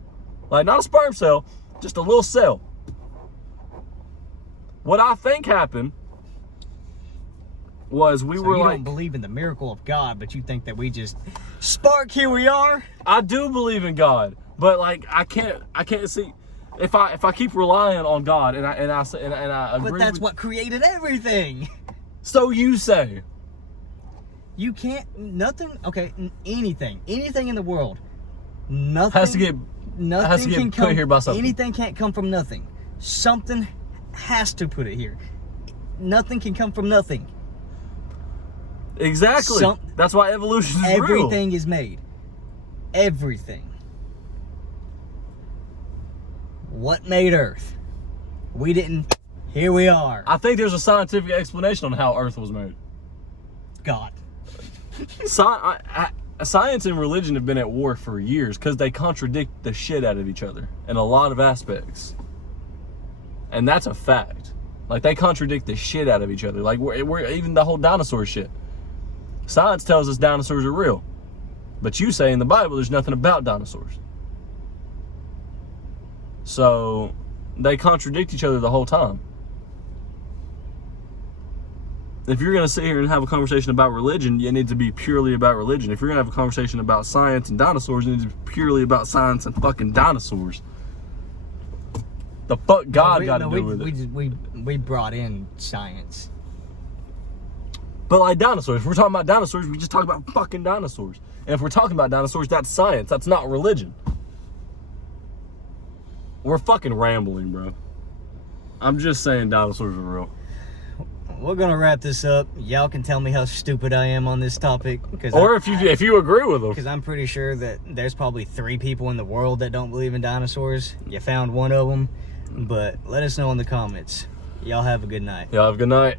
Like not a sperm cell, just a little cell. What I think happened was we were you like, don't believe in the miracle of God, but you think that we just spark, here we are. I do believe in God, but like I can't see if I keep relying on God and I agree. But that's what created everything. So you say. You can't, anything in the world, nothing has to get put here by something. Anything can't come from nothing. Something has to put it here. Nothing can come from nothing. Exactly. That's why evolution is real. Everything is made. Everything. What made Earth? We didn't. Here we are. I think there's a scientific explanation on how Earth was made. God. Science and religion have been at war for years because they contradict the shit out of each other in a lot of aspects. And that's a fact. Like, they contradict the shit out of each other. Like, we're even the whole dinosaur shit. Science tells us dinosaurs are real. But you say in the Bible there's nothing about dinosaurs. So, they contradict each other the whole time. If you're going to sit here and have a conversation about religion, it needs to be purely about religion. If you're going to have a conversation about science and dinosaurs, it needs to be purely about science and fucking dinosaurs. The fuck God got to do with it? We brought in science. But like dinosaurs, if we're talking about dinosaurs, we just talk about fucking dinosaurs. And if we're talking about dinosaurs, that's science. That's not religion. We're fucking rambling, bro. I'm just saying dinosaurs are real. We're gonna wrap this up. Y'all can tell me how stupid I am on this topic, if you agree with them. Because I'm pretty sure that there's probably 3 people in the world that don't believe in dinosaurs. You found one of them, but let us know in the comments. Y'all have a good night. Y'all have a good night.